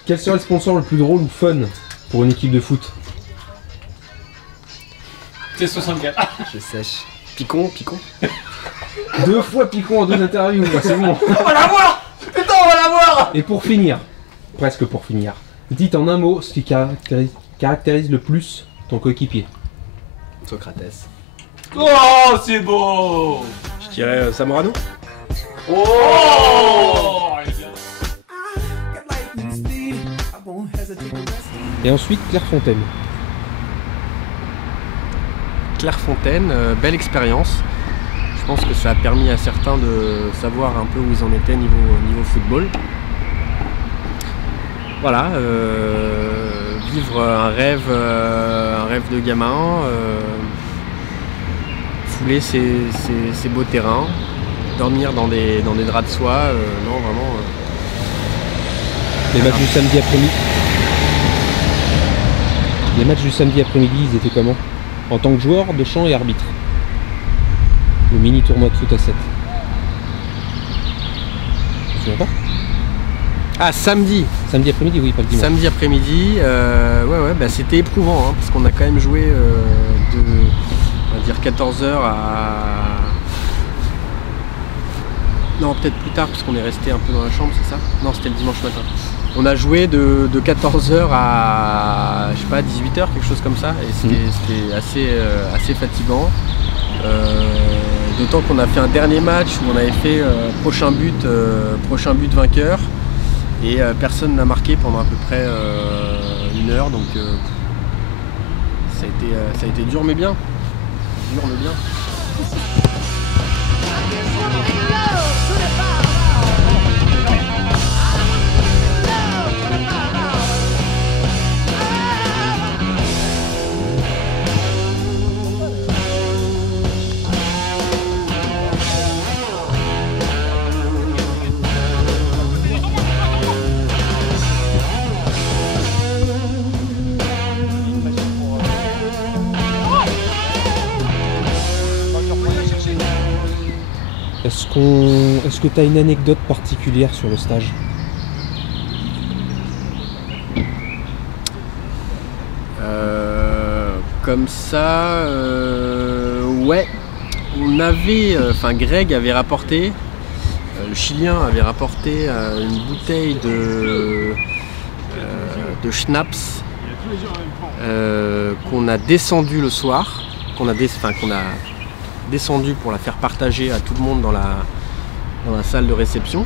Quel serait le sponsor le plus drôle ou fun pour une équipe de foot? C'est 64. Je sèche. Picon. 2 fois Picon en 2 interviews, bah, c'est bon. On va la voir. Putain, on va la voir. Et pour finir, presque pour finir, dites en un mot ce qui caractérise le plus ton coéquipier. Socrates. Oh, c'est beau. Je dirais Zamorano. Oh. Et ensuite Clairefontaine. Clairefontaine, belle expérience. Je pense que ça a permis à certains de savoir un peu où ils en étaient niveau football. Voilà, vivre un rêve de gamin, fouler ces beaux terrains, dormir dans des draps de soie, non vraiment. Les matchs du samedi après-midi. Les matchs du samedi après-midi, ils étaient comment? En tant que joueur de chant et arbitre. Le mini tournoi de foot à 7. Tu te souviens pas? Ah, samedi. Samedi après-midi, oui, pas le dimanche. Samedi après-midi, ouais, bah, c'était éprouvant, hein, parce qu'on a quand même joué de, on va dire 14h à... Non, peut-être plus tard, parce qu'on est resté un peu dans la chambre, c'est ça? Non, c'était le dimanche matin. On a joué de 14h à, je sais pas, 18h, quelque chose comme ça, et c'était assez fatigant. D'autant qu'on a fait un dernier match où on avait fait prochain but vainqueur, et personne n'a marqué pendant à peu près 1 heure, donc ça a été dur mais bien. Dur mais bien. Est-ce que tu as une anecdote particulière sur le stage? Comme ça, ouais. On avait, Greg avait rapporté, le Chilien avait rapporté une bouteille de schnapps qu'on a descendu le soir, qu'on a descendu pour la faire partager à tout le monde dans la salle de réception.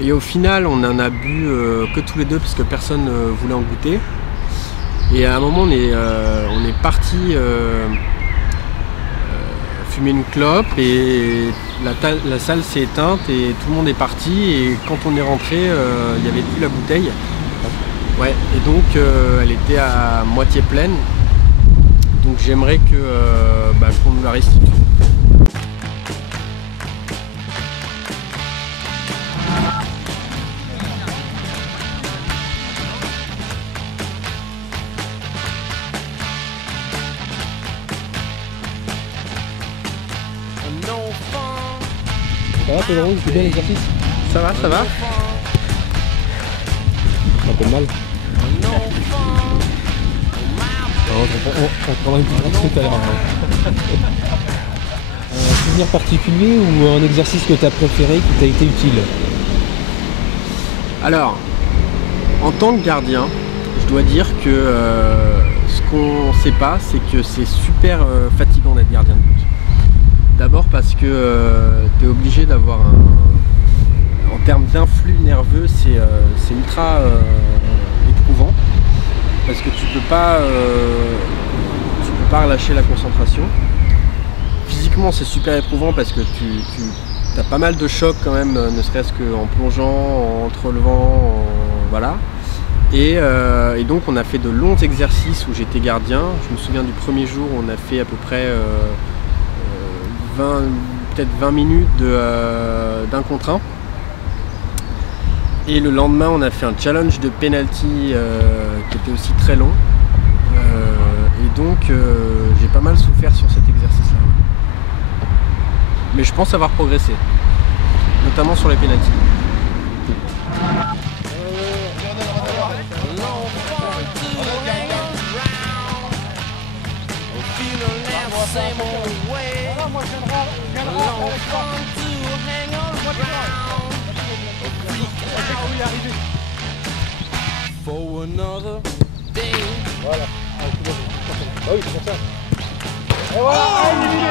Et au final, on en a bu que tous les deux parce que personne ne voulait en goûter. Et à un moment, on est parti fumer une clope et la salle s'est éteinte et tout le monde est parti. Et quand on est rentré, il n'y avait plus la bouteille. Ouais, et donc elle était à moitié pleine. Donc j'aimerais qu'on nous la restitue. Ça va Pedro, c'est bien l'exercice? Ça va. Un peu mal. On prendra une petite pause tout à l'heure. Un souvenir particulier ou un exercice que tu as préféré qui t'a été utile? Alors, En tant que gardien, je dois dire que ce qu'on ne sait pas, c'est que c'est super fatigant d'être gardien de but. D'abord parce que tu es obligé d'avoir en termes d'influx nerveux, c'est ultra éprouvant. Parce que tu peux pas relâcher la concentration. Physiquement, c'est super éprouvant parce que tu as pas mal de chocs quand même, ne serait-ce qu'en plongeant, en te relevant, voilà. Et donc on a fait de longs exercices où j'étais gardien. Je me souviens du premier jour où on a fait à peu près peut-être 20 minutes d'un contre un. Et le lendemain on a fait un challenge de penalty qui était aussi très long. Et donc j'ai pas mal souffert sur cet exercice-là. Mais je pense avoir progressé, notamment sur les penalties. Voilà. Ah oui, c'est pour ça. Et voilà, éliminé.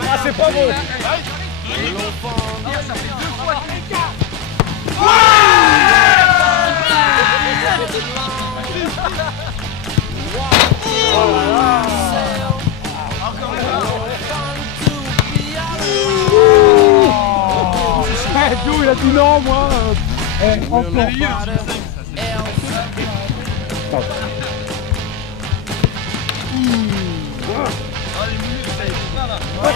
Ah, c'est pas bon. Ça fait 2 fois qu'il Joe, il a dit non, moi. Franchement.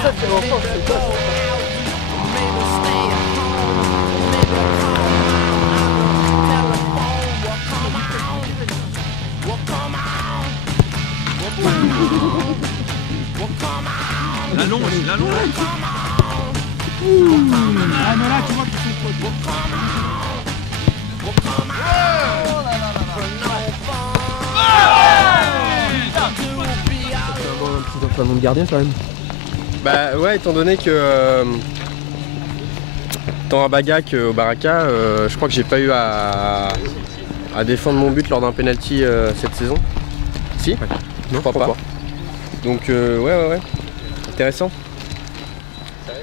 Ça fait longtemps que c'est pas ça. La longe, la longe. Ah mais là tu vois qu'ils sont trop. Un petit entraînement de gardien quand même. Bah ouais, étant donné que tant à Baga qu'au Baraka, je crois que j'ai pas eu à défendre mon but lors d'un penalty cette saison. Si? Non, je crois pas. Donc ouais. Intéressant.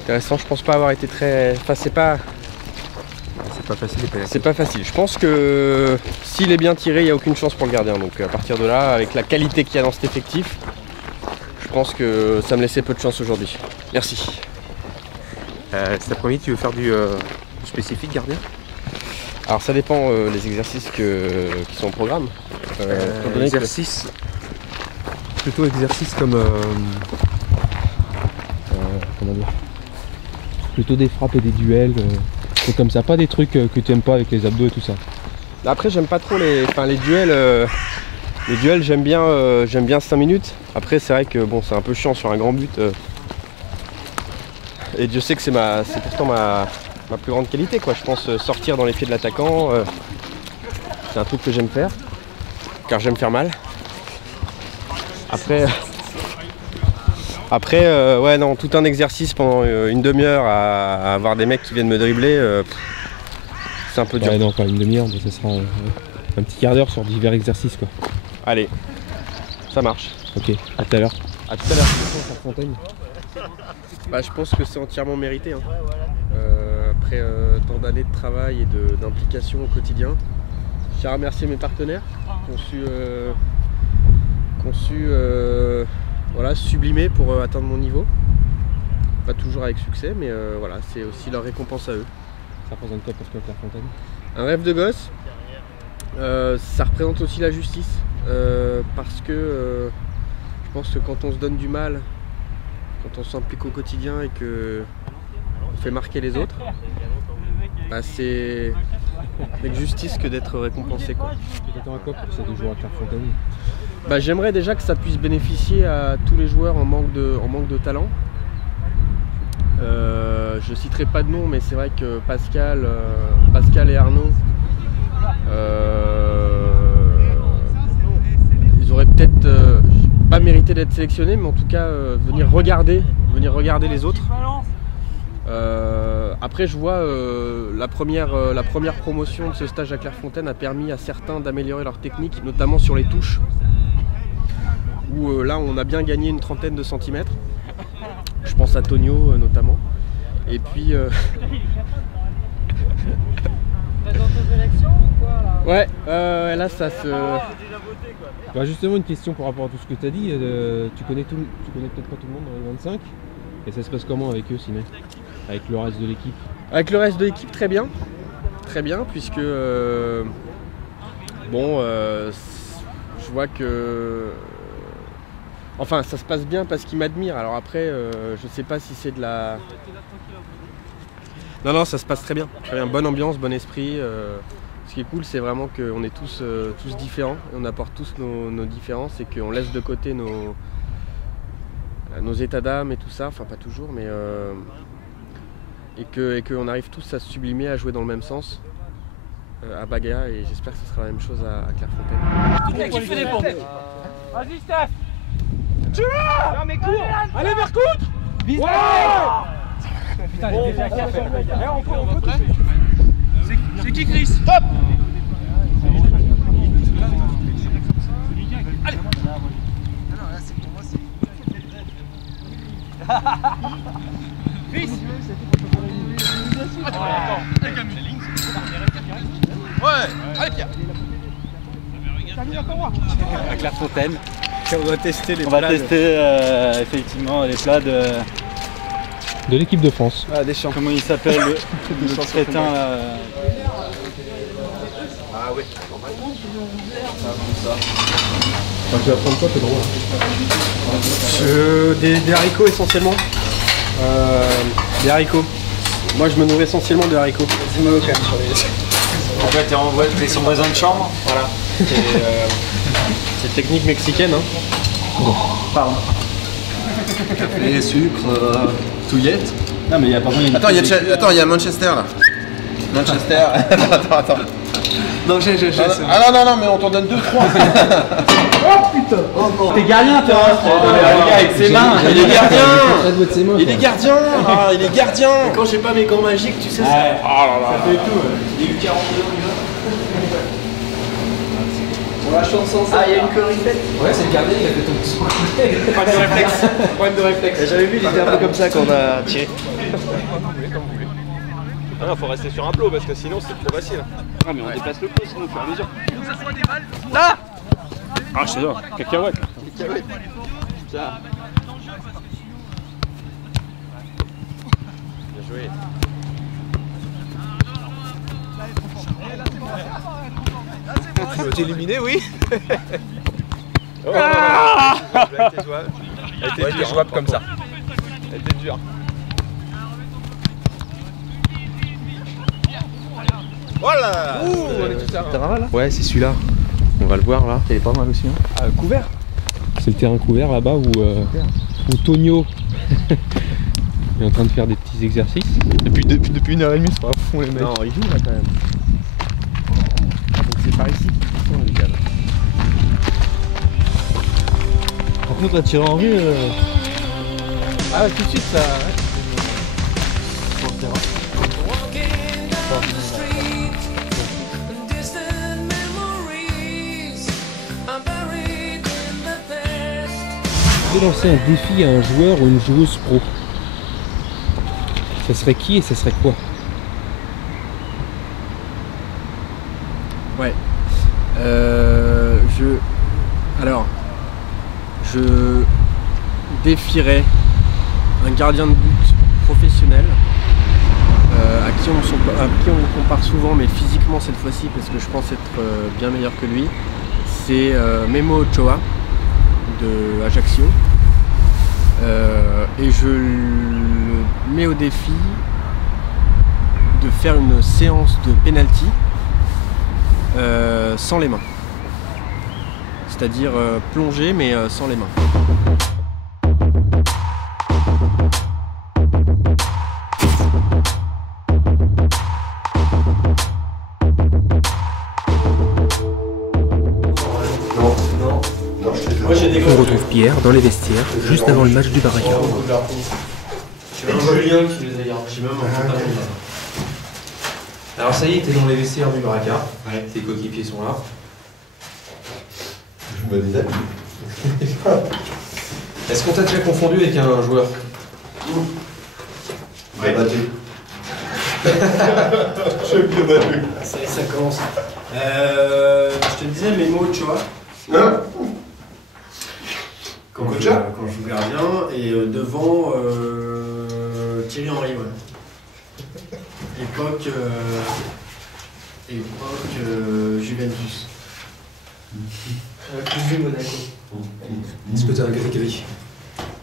Intéressant, je pense pas avoir été très. Enfin c'est pas facile les penalties. C'est pas facile. Je pense que s'il est bien tiré, il n'y a aucune chance pour le gardien. Donc à partir de là, avec la qualité qu'il y a dans cet effectif, je pense que ça me laissait peu de chance aujourd'hui. Merci. Cet après-midi, tu veux faire du spécifique gardien? Alors ça dépend les exercices qui sont au programme. Exercice. Plutôt exercice comme comment dire, plutôt des frappes et des duels, c'est comme ça, pas des trucs que tu aimes pas avec les abdos et tout ça. Après j'aime pas trop les duels. Les duels j'aime bien 5 minutes. Après c'est vrai que bon c'est un peu chiant sur un grand but. Et Dieu sait que c'est pourtant ma plus grande qualité quoi. Je pense sortir dans les pieds de l'attaquant, c'est un truc que j'aime faire, car j'aime faire mal. Après ouais non, tout un exercice pendant une demi-heure à avoir des mecs qui viennent me dribbler, c'est un peu dur. Ouais, non, pas une demi-heure, mais ça sera un petit quart d'heure sur divers exercices quoi. Allez, ça marche. Ok, à tout à l'heure. À tout à l'heure. Bah, je pense que c'est entièrement mérité. Hein. Après tant d'années de travail et d'implication au quotidien. Je tiens à remercier mes partenaires qui ont su voilà, sublimer pour atteindre mon niveau. Pas toujours avec succès, mais voilà, c'est aussi leur récompense à eux. Ça représente quoi pour toi, Clairefontaine? Un rêve de gosse. Ça représente aussi la justice. Parce que je pense que quand on se donne du mal, quand on s'implique au quotidien et qu'on fait marquer les autres, bah c'est avec justice que d'être récompensé quoi. Tu t'attends à quoi pour ces 2 joueurs à Clairefontaine? Bah, j'aimerais déjà que ça puisse bénéficier à tous les joueurs en manque de talent. Je citerai pas de nom, mais c'est vrai que Pascal et Arnaud, ils auraient peut-être pas mérité d'être sélectionnés, mais en tout cas venir regarder les autres. Après, je vois la première promotion de ce stage à Clairefontaine a permis à certains d'améliorer leur technique, notamment sur les touches, où là on a bien gagné une trentaine de centimètres. Je pense à Tonio notamment. Et puis... Dans tes élections ou quoi là? Ouais, là ça se... Bah justement, une question par rapport à tout ce que tu as dit. Tu connais peut-être pas tout le monde dans les 25. Et ça se passe comment avec eux sinon? Avec le reste de l'équipe? Avec le reste de l'équipe, très bien. Très bien, puisque... bon, je vois que... Enfin, ça se passe bien parce qu'ils m'admirent. Alors après, je sais pas si c'est de la... Non, ça se passe très bien. Très bien. Bonne ambiance, bon esprit. Ce qui est cool, c'est vraiment qu'on est tous différents. Et on apporte tous nos différences et qu'on laisse de côté nos états d'âme et tout ça. Enfin, pas toujours, mais... et qu'on arrive tous à se sublimer, à jouer dans le même sens à Baga. Et j'espère que ce sera la même chose à Clairefontaine. Toute l'équipe fait des pompes. Vas-y, Steph. Tu l'as! Non mais cours! Allez vers contre! Vise! Ouais! Putain, il était à café. On peut. C'est qui Chris? Top! Allez! Non, là c'est pour moi, c'est... Chris! Ouais! Allez Pierre! À Clairefontaine. On va tester les On va tester effectivement les plats de l'équipe de France. Ah, des champs. Comment il s'appelle le crétin là. Ah oui. Tu vas prendre quoi, Pedro? Des haricots essentiellement. Des haricots. Moi je me nourris essentiellement de haricots. En fait, t'es son voisin de chambre. Voilà. C'est technique mexicaine. Hein. Pardon. Café, sucre, touillette. Non mais il y a pas mal. Attends, il y a Manchester là. Manchester. attends. Non, j'ai. Ah non, mais on t'en donne 2-3. Oh putain! Oh non. T'es gardien, toi! Le gars avec ses mains! Il est gardien! Il est gardien! Il est gardien! Quand j'ai pas mes gants magiques, tu sais ça. Ouais. Oh là là! Ça fait tout. Il y a eu 42 on la chance sans ça. Ah, il y a une corrigette. Ouais, c'est le gardien, il a fait ton petit coup. Problème de réflexe. J'avais vu, il était un peu comme ça quand on a tiré. Ah non, faut rester sur un plot parce que sinon c'est trop facile. Ah mais on déplace le plot sinon au fur et à mesure. Là! Ah je sais pas, cacahuète. Cacahuète. Ça. Bien joué. Tu vas t'éliminer, oui? Ah! Elle était jouable comme ça. Elle était dure. Voilà! On est tous à terrain là? Ouais, c'est celui-là. On va le voir là. Il est pas mal aussi. Hein. Couvert? C'est le terrain couvert là-bas où Tonio est en train de faire des petits exercices. Depuis 1h30, c'est pas à fond les mecs. Non, il joue là quand même. Donc c'est par ici qu'ils sont les gars. Par contre, la tirer en rue. Ah, tout de suite ça. Je vais lancer un défi à un joueur ou une joueuse pro. Ça serait qui et ça serait quoi? Ouais. Je défierais un gardien de but professionnel à qui on compare souvent, mais physiquement cette fois-ci, parce que je pense être bien meilleur que lui. C'est Memo Ochoa de Ajaccio. Et je le mets au défi de faire une séance de penalty sans les mains. C'est-à-dire plonger mais sans les mains. Non. Pierre dans les vestiaires, juste avant le match du Baraka. C'est même Julien qui les a hiérarchies, même en pantalon. Alors ça y est, t'es dans les vestiaires du Baraka. Ouais. Tes coéquipiers sont là. Je me les amis. Est-ce qu'on t'a déjà confondu avec un joueur? Ouais. Battu. Je suis bien battu. Ça commence. Je te disais mes mots, tu vois. Hein? Quand je joue gardien, et devant Thierry Henry, ouais. Époque Juventus. Plus vu Monaco. Est-ce que t'as un gris-gris?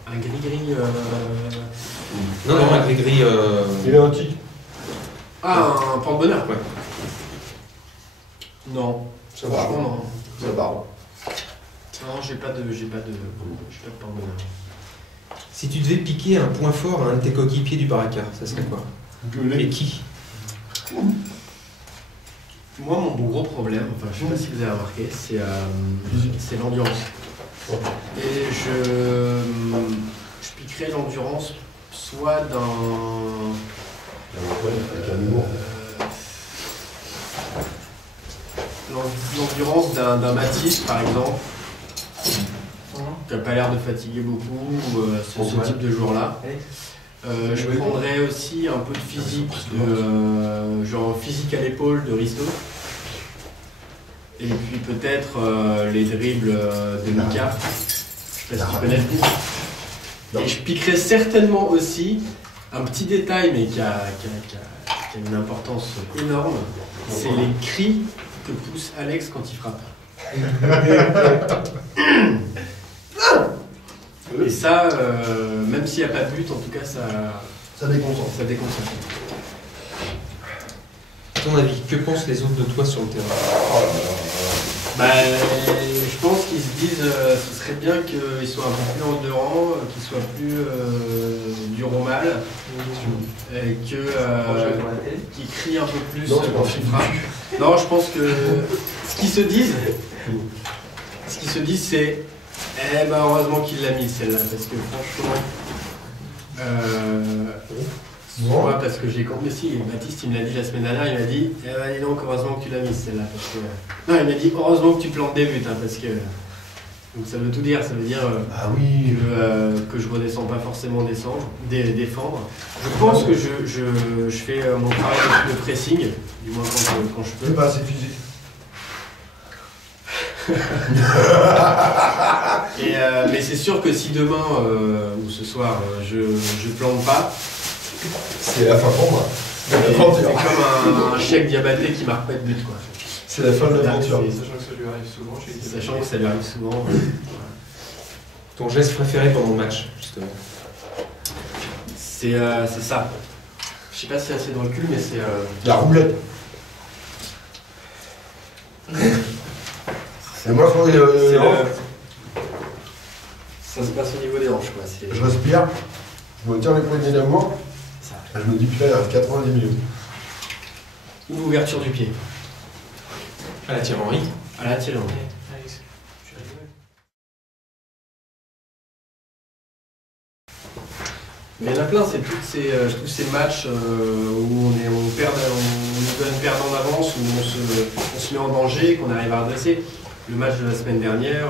Un gris-gris. Non, un gris-gris. Il est antique. Ah, un porte-bonheur, quoi. Non. Ça va. Franchement, non. Ça va. Non, j'ai pas de porte-bonheur. Si tu devais piquer un point fort à un de tes coéquipiers du Baraka, ça serait quoi? Et qui? Moi, mon gros problème, enfin, je sais pas si vous avez remarqué, c'est l'endurance. Et je piquerais l'endurance soit l'endurance d'un Baptiste, par exemple, qui n'a pas l'air de fatiguer beaucoup, ce type de joueur-là. Je prendrais aussi un peu de physique, genre physique à l'épaule de Risto. Et puis peut-être les dribbles de Mika. Je sais pas si tu connais le coup. Et je piquerais certainement aussi un petit détail, mais qui a une importance énorme, c'est les cris que pousse Alex quand il frappe. Et ça, même s'il n'y a pas de but, en tout cas, ça déconcentre. À ton avis, que pensent les autres de toi sur le terrain? Je pense qu'ils se disent ce serait bien qu'ils soient un peu plus endurants, qu'ils soient plus dur au mal, et qu'ils crient un peu plus quand ils frappent. Non, je pense que ce qu'ils se disent, c'est heureusement qu'il l'a mis celle-là, parce que franchement, soit parce que j'ai compris, si Baptiste il me l'a dit la semaine dernière, il m'a dit dis donc heureusement que tu l'as mis celle-là, parce que non, il m'a dit heureusement que tu plantes des buts, parce que donc ça veut tout dire, ça veut dire que je redescends pas forcément défendre. Je pense que je fais mon travail de pressing, du moins quand je peux. C'est pas assez physique. Mais c'est sûr que si demain ou ce soir je plante pas, c'est la fin pour moi. C'est comme un chèque diabaté qui marque pas de but, quoi. C'est la fin de l'aventure. Sachant que ça lui arrive souvent. Sachant que ça lui arrive souvent. Ton geste préféré pendant le match, justement? C'est ça. Je sais pas si c'est assez dans le cul, mais c'est la roulette. Et moi, ça se passe au niveau des hanches, quoi. Je respire, je me tiens les poignets d'amour, je me dis putain, il reste 90 minutes. Ou l'ouverture du pied. À la Thierry Henry. À la Thierry Henry. Mais il y en a plein, c'est tous ces matchs où on donne perdre en avance, où on se met en danger, qu'on arrive à redresser. Le match de la semaine dernière,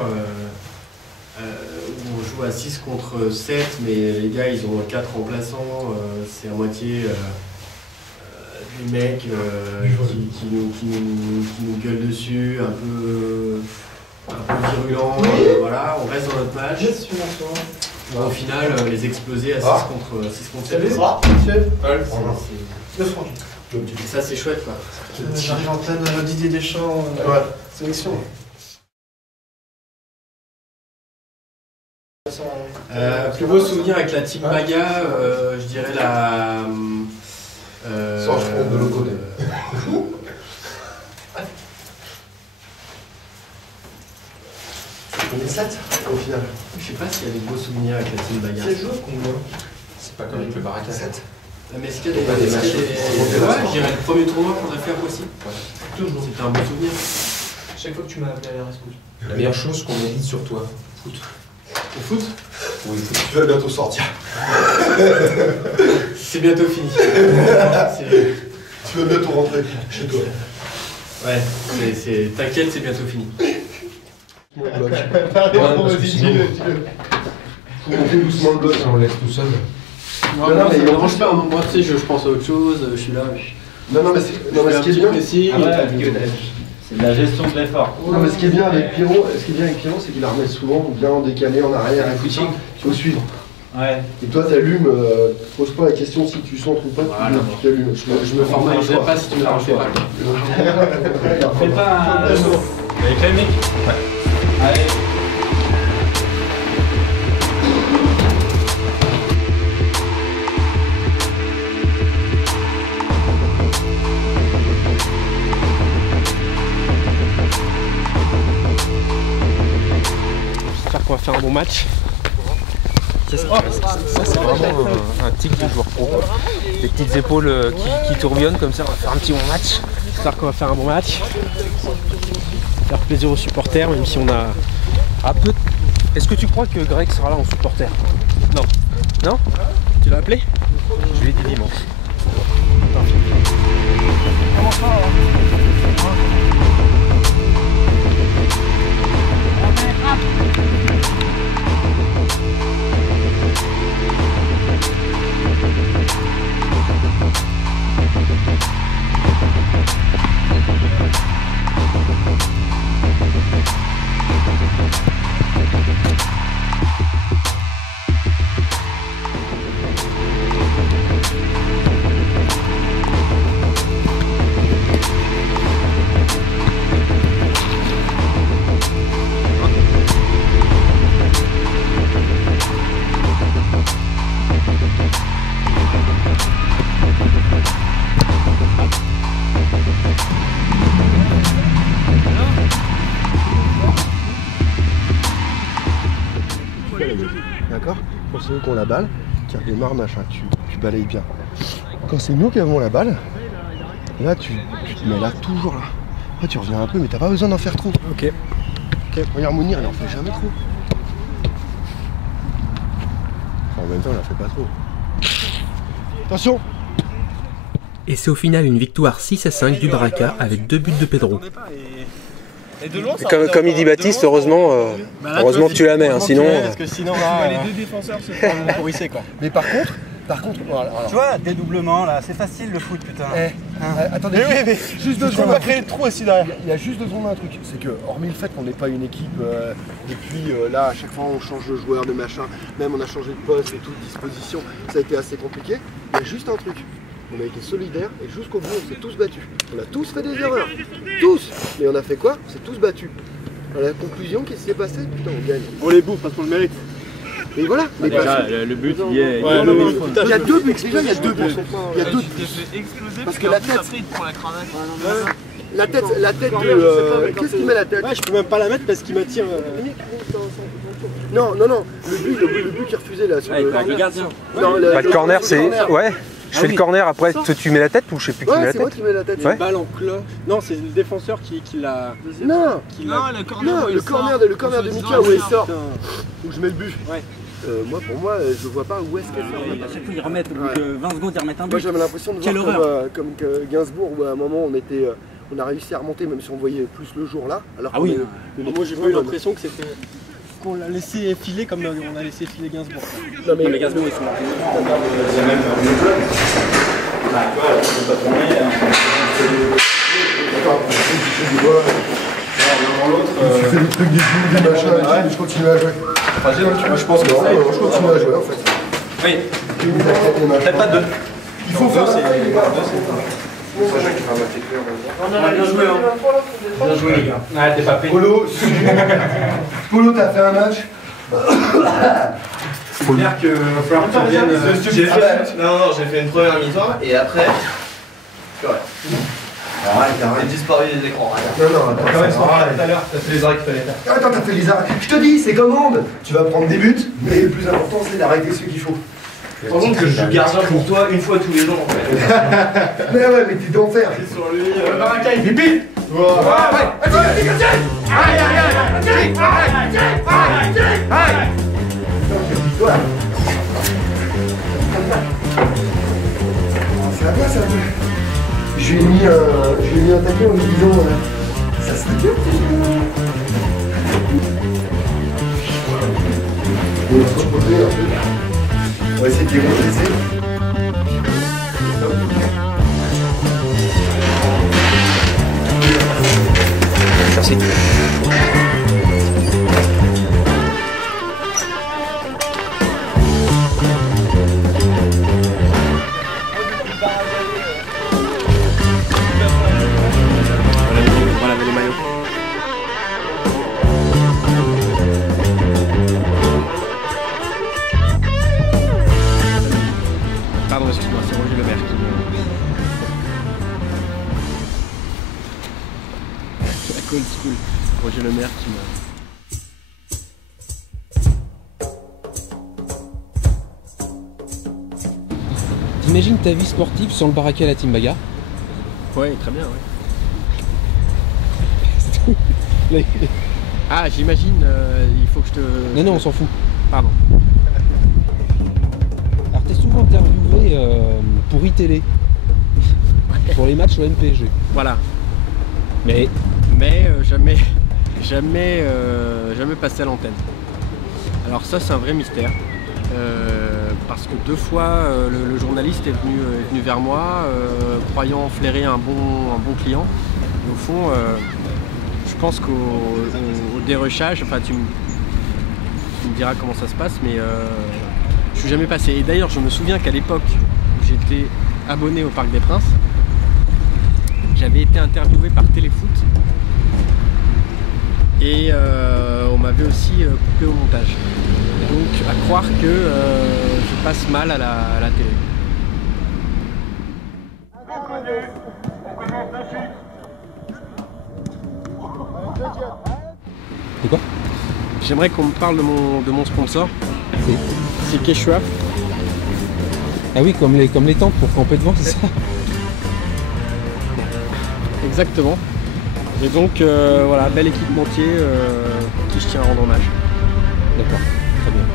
où on joue à 6 contre 7, mais les gars ils ont 4 remplaçants, c'est à moitié des mecs qui nous gueulent dessus, un peu virulents, voilà, on reste dans notre match. Au final, les exploser à 6 contre 7. Et ça, c'est chouette, quoi. J'arrive en pleine Didier Deschamps, sélection. Plus beau souvenir avec la Team Baga, je dirais la. Sans je prends de l'autre côté. On est 7 au final. Je sais pas s'il y a des beaux souvenirs avec la Team Baga. C'est le jour qu'on voit. C'est pas comme avec le Baraka. 7. Mais est-ce qu'il y a des matchs? Ouais, je dirais le premier tournoi qu'on a fait à Poissy. Toujours. C'était un bon souvenir. Chaque fois que tu m'as appelé à la rescousse. La meilleure chose qu'on ait dite sur toi, foot. Au foot? Oui, tu vas bientôt sortir. C'est bientôt fini. Tu vas bientôt rentrer chez toi. Ouais, t'inquiète, c'est bientôt fini. Pardon, vas-y, dis-le. Faut monter doucement le bloc, on le laisse tout seul. Non, mais ça me dérange pas, moi tu sais, je pense à autre chose, je suis là. Non, mais ce qui est bien, c'est de la gestion de l'effort. Non, mais ce qui est bien avec Pierrot, c'est qu'il la remet souvent bien en décalé, en arrière, et tout ça. Il faut suivre. Ouais. Et toi, t'allumes, pose pas la question si tu centres ou pas, tu allumes. Je me formalise pas si tu me l'arranges pas. Fais pas un... Avec la mic. Ouais. Allez. J'espère qu'on va faire un bon match. Ça c'est vraiment un tic de joueur pro. Des petites épaules qui tourbillonnent comme ça, on va faire un petit bon match. J'espère qu'on va faire un bon match. Faire plaisir aux supporters, même si on a... Ah, peu... Est-ce que tu crois que Greg sera là en supporter? Non. Non? Tu l'as appelé? Je lui ai dit dimanche. Comment ça D'accord? Quand c'est eux qui ont la balle, qui redémarrent, machin, tu balayes bien. Quand c'est nous qui avons la balle, là tu te mets là, toujours là. Après tu reviens un peu, mais t'as pas besoin d'en faire trop. Ok. Regarde Mounir, il en fait jamais trop. Enfin, en même temps, il en fait pas trop. Attention! Et c'est au final une victoire 6-5 du Baraka avec 2 buts de Pedro. Comme il dit Baptiste, heureusement que tu la mets, hein, sinon... Parce que sinon là, les deux défenseurs se font pourrisser quoi. Mais par contre, voilà, Tu vois, dédoublement là, c'est facile le foot putain. Attendez, mais juste 2 secondes, on va créer le trou aussi derrière. Il y a juste 2 secondes un truc, c'est que hormis le fait qu'on n'est pas une équipe, et puis là à chaque fois on change de joueur, de machin, même on a changé de poste et tout, de disposition, ça a été assez compliqué. Il y a juste un truc, on a été solidaires et jusqu'au bout on s'est tous battus. On a tous fait des erreurs, tous. Mais on a fait quoi? On s'est tous battus. À la conclusion, qu'est-ce qui s'est passé? Putain, on gagne. On les bouffe parce qu'on le mérite. Mais voilà, mais déjà, le but il est... il y a 2 buts, déjà il y a 2 buts. Il y a 2 buts. Parce que la tête... La tête de... Qu'est-ce qu'il met la tête? Ouais, je peux même pas la mettre parce qu'il m'attire... Non, le but qui est refusé là sur le gardien. Non, le corner c'est... Ouais. Je fais le corner après, tu mets la tête ou je sais plus qui met la tête? c'est moi qui mets la tête. Une balle en clos. Non, c'est le défenseur qui l'a... Non, le corner de Mika où il sort. Où je mets le but. Ouais. Pour moi, je vois pas où est-ce qu'elle sort. À chaque fois ils remettent, au bout de 20 secondes ils remettent un but. Moi j'avais l'impression de voir comme Gainsbourg où à un moment on a réussi à remonter même si on voyait plus le jour là. Alors moi j'ai pas eu l'impression que c'était... qu'on l'a laissé filer comme on a laissé filer Gainsbourg. Non mais les Gainsbourg ils sont là. C'est même le club. Ah tu vois, tu peux pas tourner. Tu fais le truc des boules, des machins et tout, mais je continue à jouer. Moi je pense que je continue à jouer en fait. Oui. Peut-être pas 2. Il faut faire ça. Bien joué les gars. Ah t'es pas payé. Polo, t'as fait un match. C'est clair que va falloir que tu reviennes. Non, j'ai fait une première mi-temps et après. J'ai disparu des écrans. Non, attends. Tout à l'heure, t'as fait les arrêts qu'il fallait faire. Attends, t'as fait les arrêts. Je te dis, c'est comme Monde. Tu vas prendre des buts, mais le plus important, c'est d'arrêter ceux qu'il faut. Par contre que je suis gardien pour toi une fois tous les jours en fait. Mais ouais, mais t'es d'enfer. Sur lui. Baraka, il pipi. Voilà. Ça va bien, ça va bien. Je lui ai mis un taquet en lui disant ça serait bien. On va se reposer un peu. On va essayer de les redresser. Merci. Voilà les maillots. Pardon, excuse-moi, c'est Roger Le Maire qui me... La cold school. Roger Le Maire qui me... T'imagines ta vie sportive sans le baraquet à la Team Bagarre? Ouais, très bien, ouais. Ah, j'imagine, il faut que je te... Non, on s'en fout. Pardon. Alors t'es souvent interviewé pour iTélé, pour les matchs au MPG. Voilà. Mais jamais passé à l'antenne. Alors ça, c'est un vrai mystère. Parce que 2 fois, le journaliste est venu vers moi, croyant flairer un bon client. Et au fond, je pense qu'au dérushage, enfin tu me diras comment ça se passe, mais je suis jamais passé. Et d'ailleurs, je me souviens qu'à l'époque où j'étais abonné au Parc des Princes, j'avais été interviewé par Téléfoot et on m'avait aussi coupé au montage. Et donc à croire que je passe mal à la télé. C'est quoi? J'aimerais qu'on me parle de mon sponsor. C'est Quechua. Ah oui, comme les tentes pour camper devant, c'est ça? Exactement. Et donc voilà, bel équipementier qui je tiens à rendre hommage. D'accord, très bien.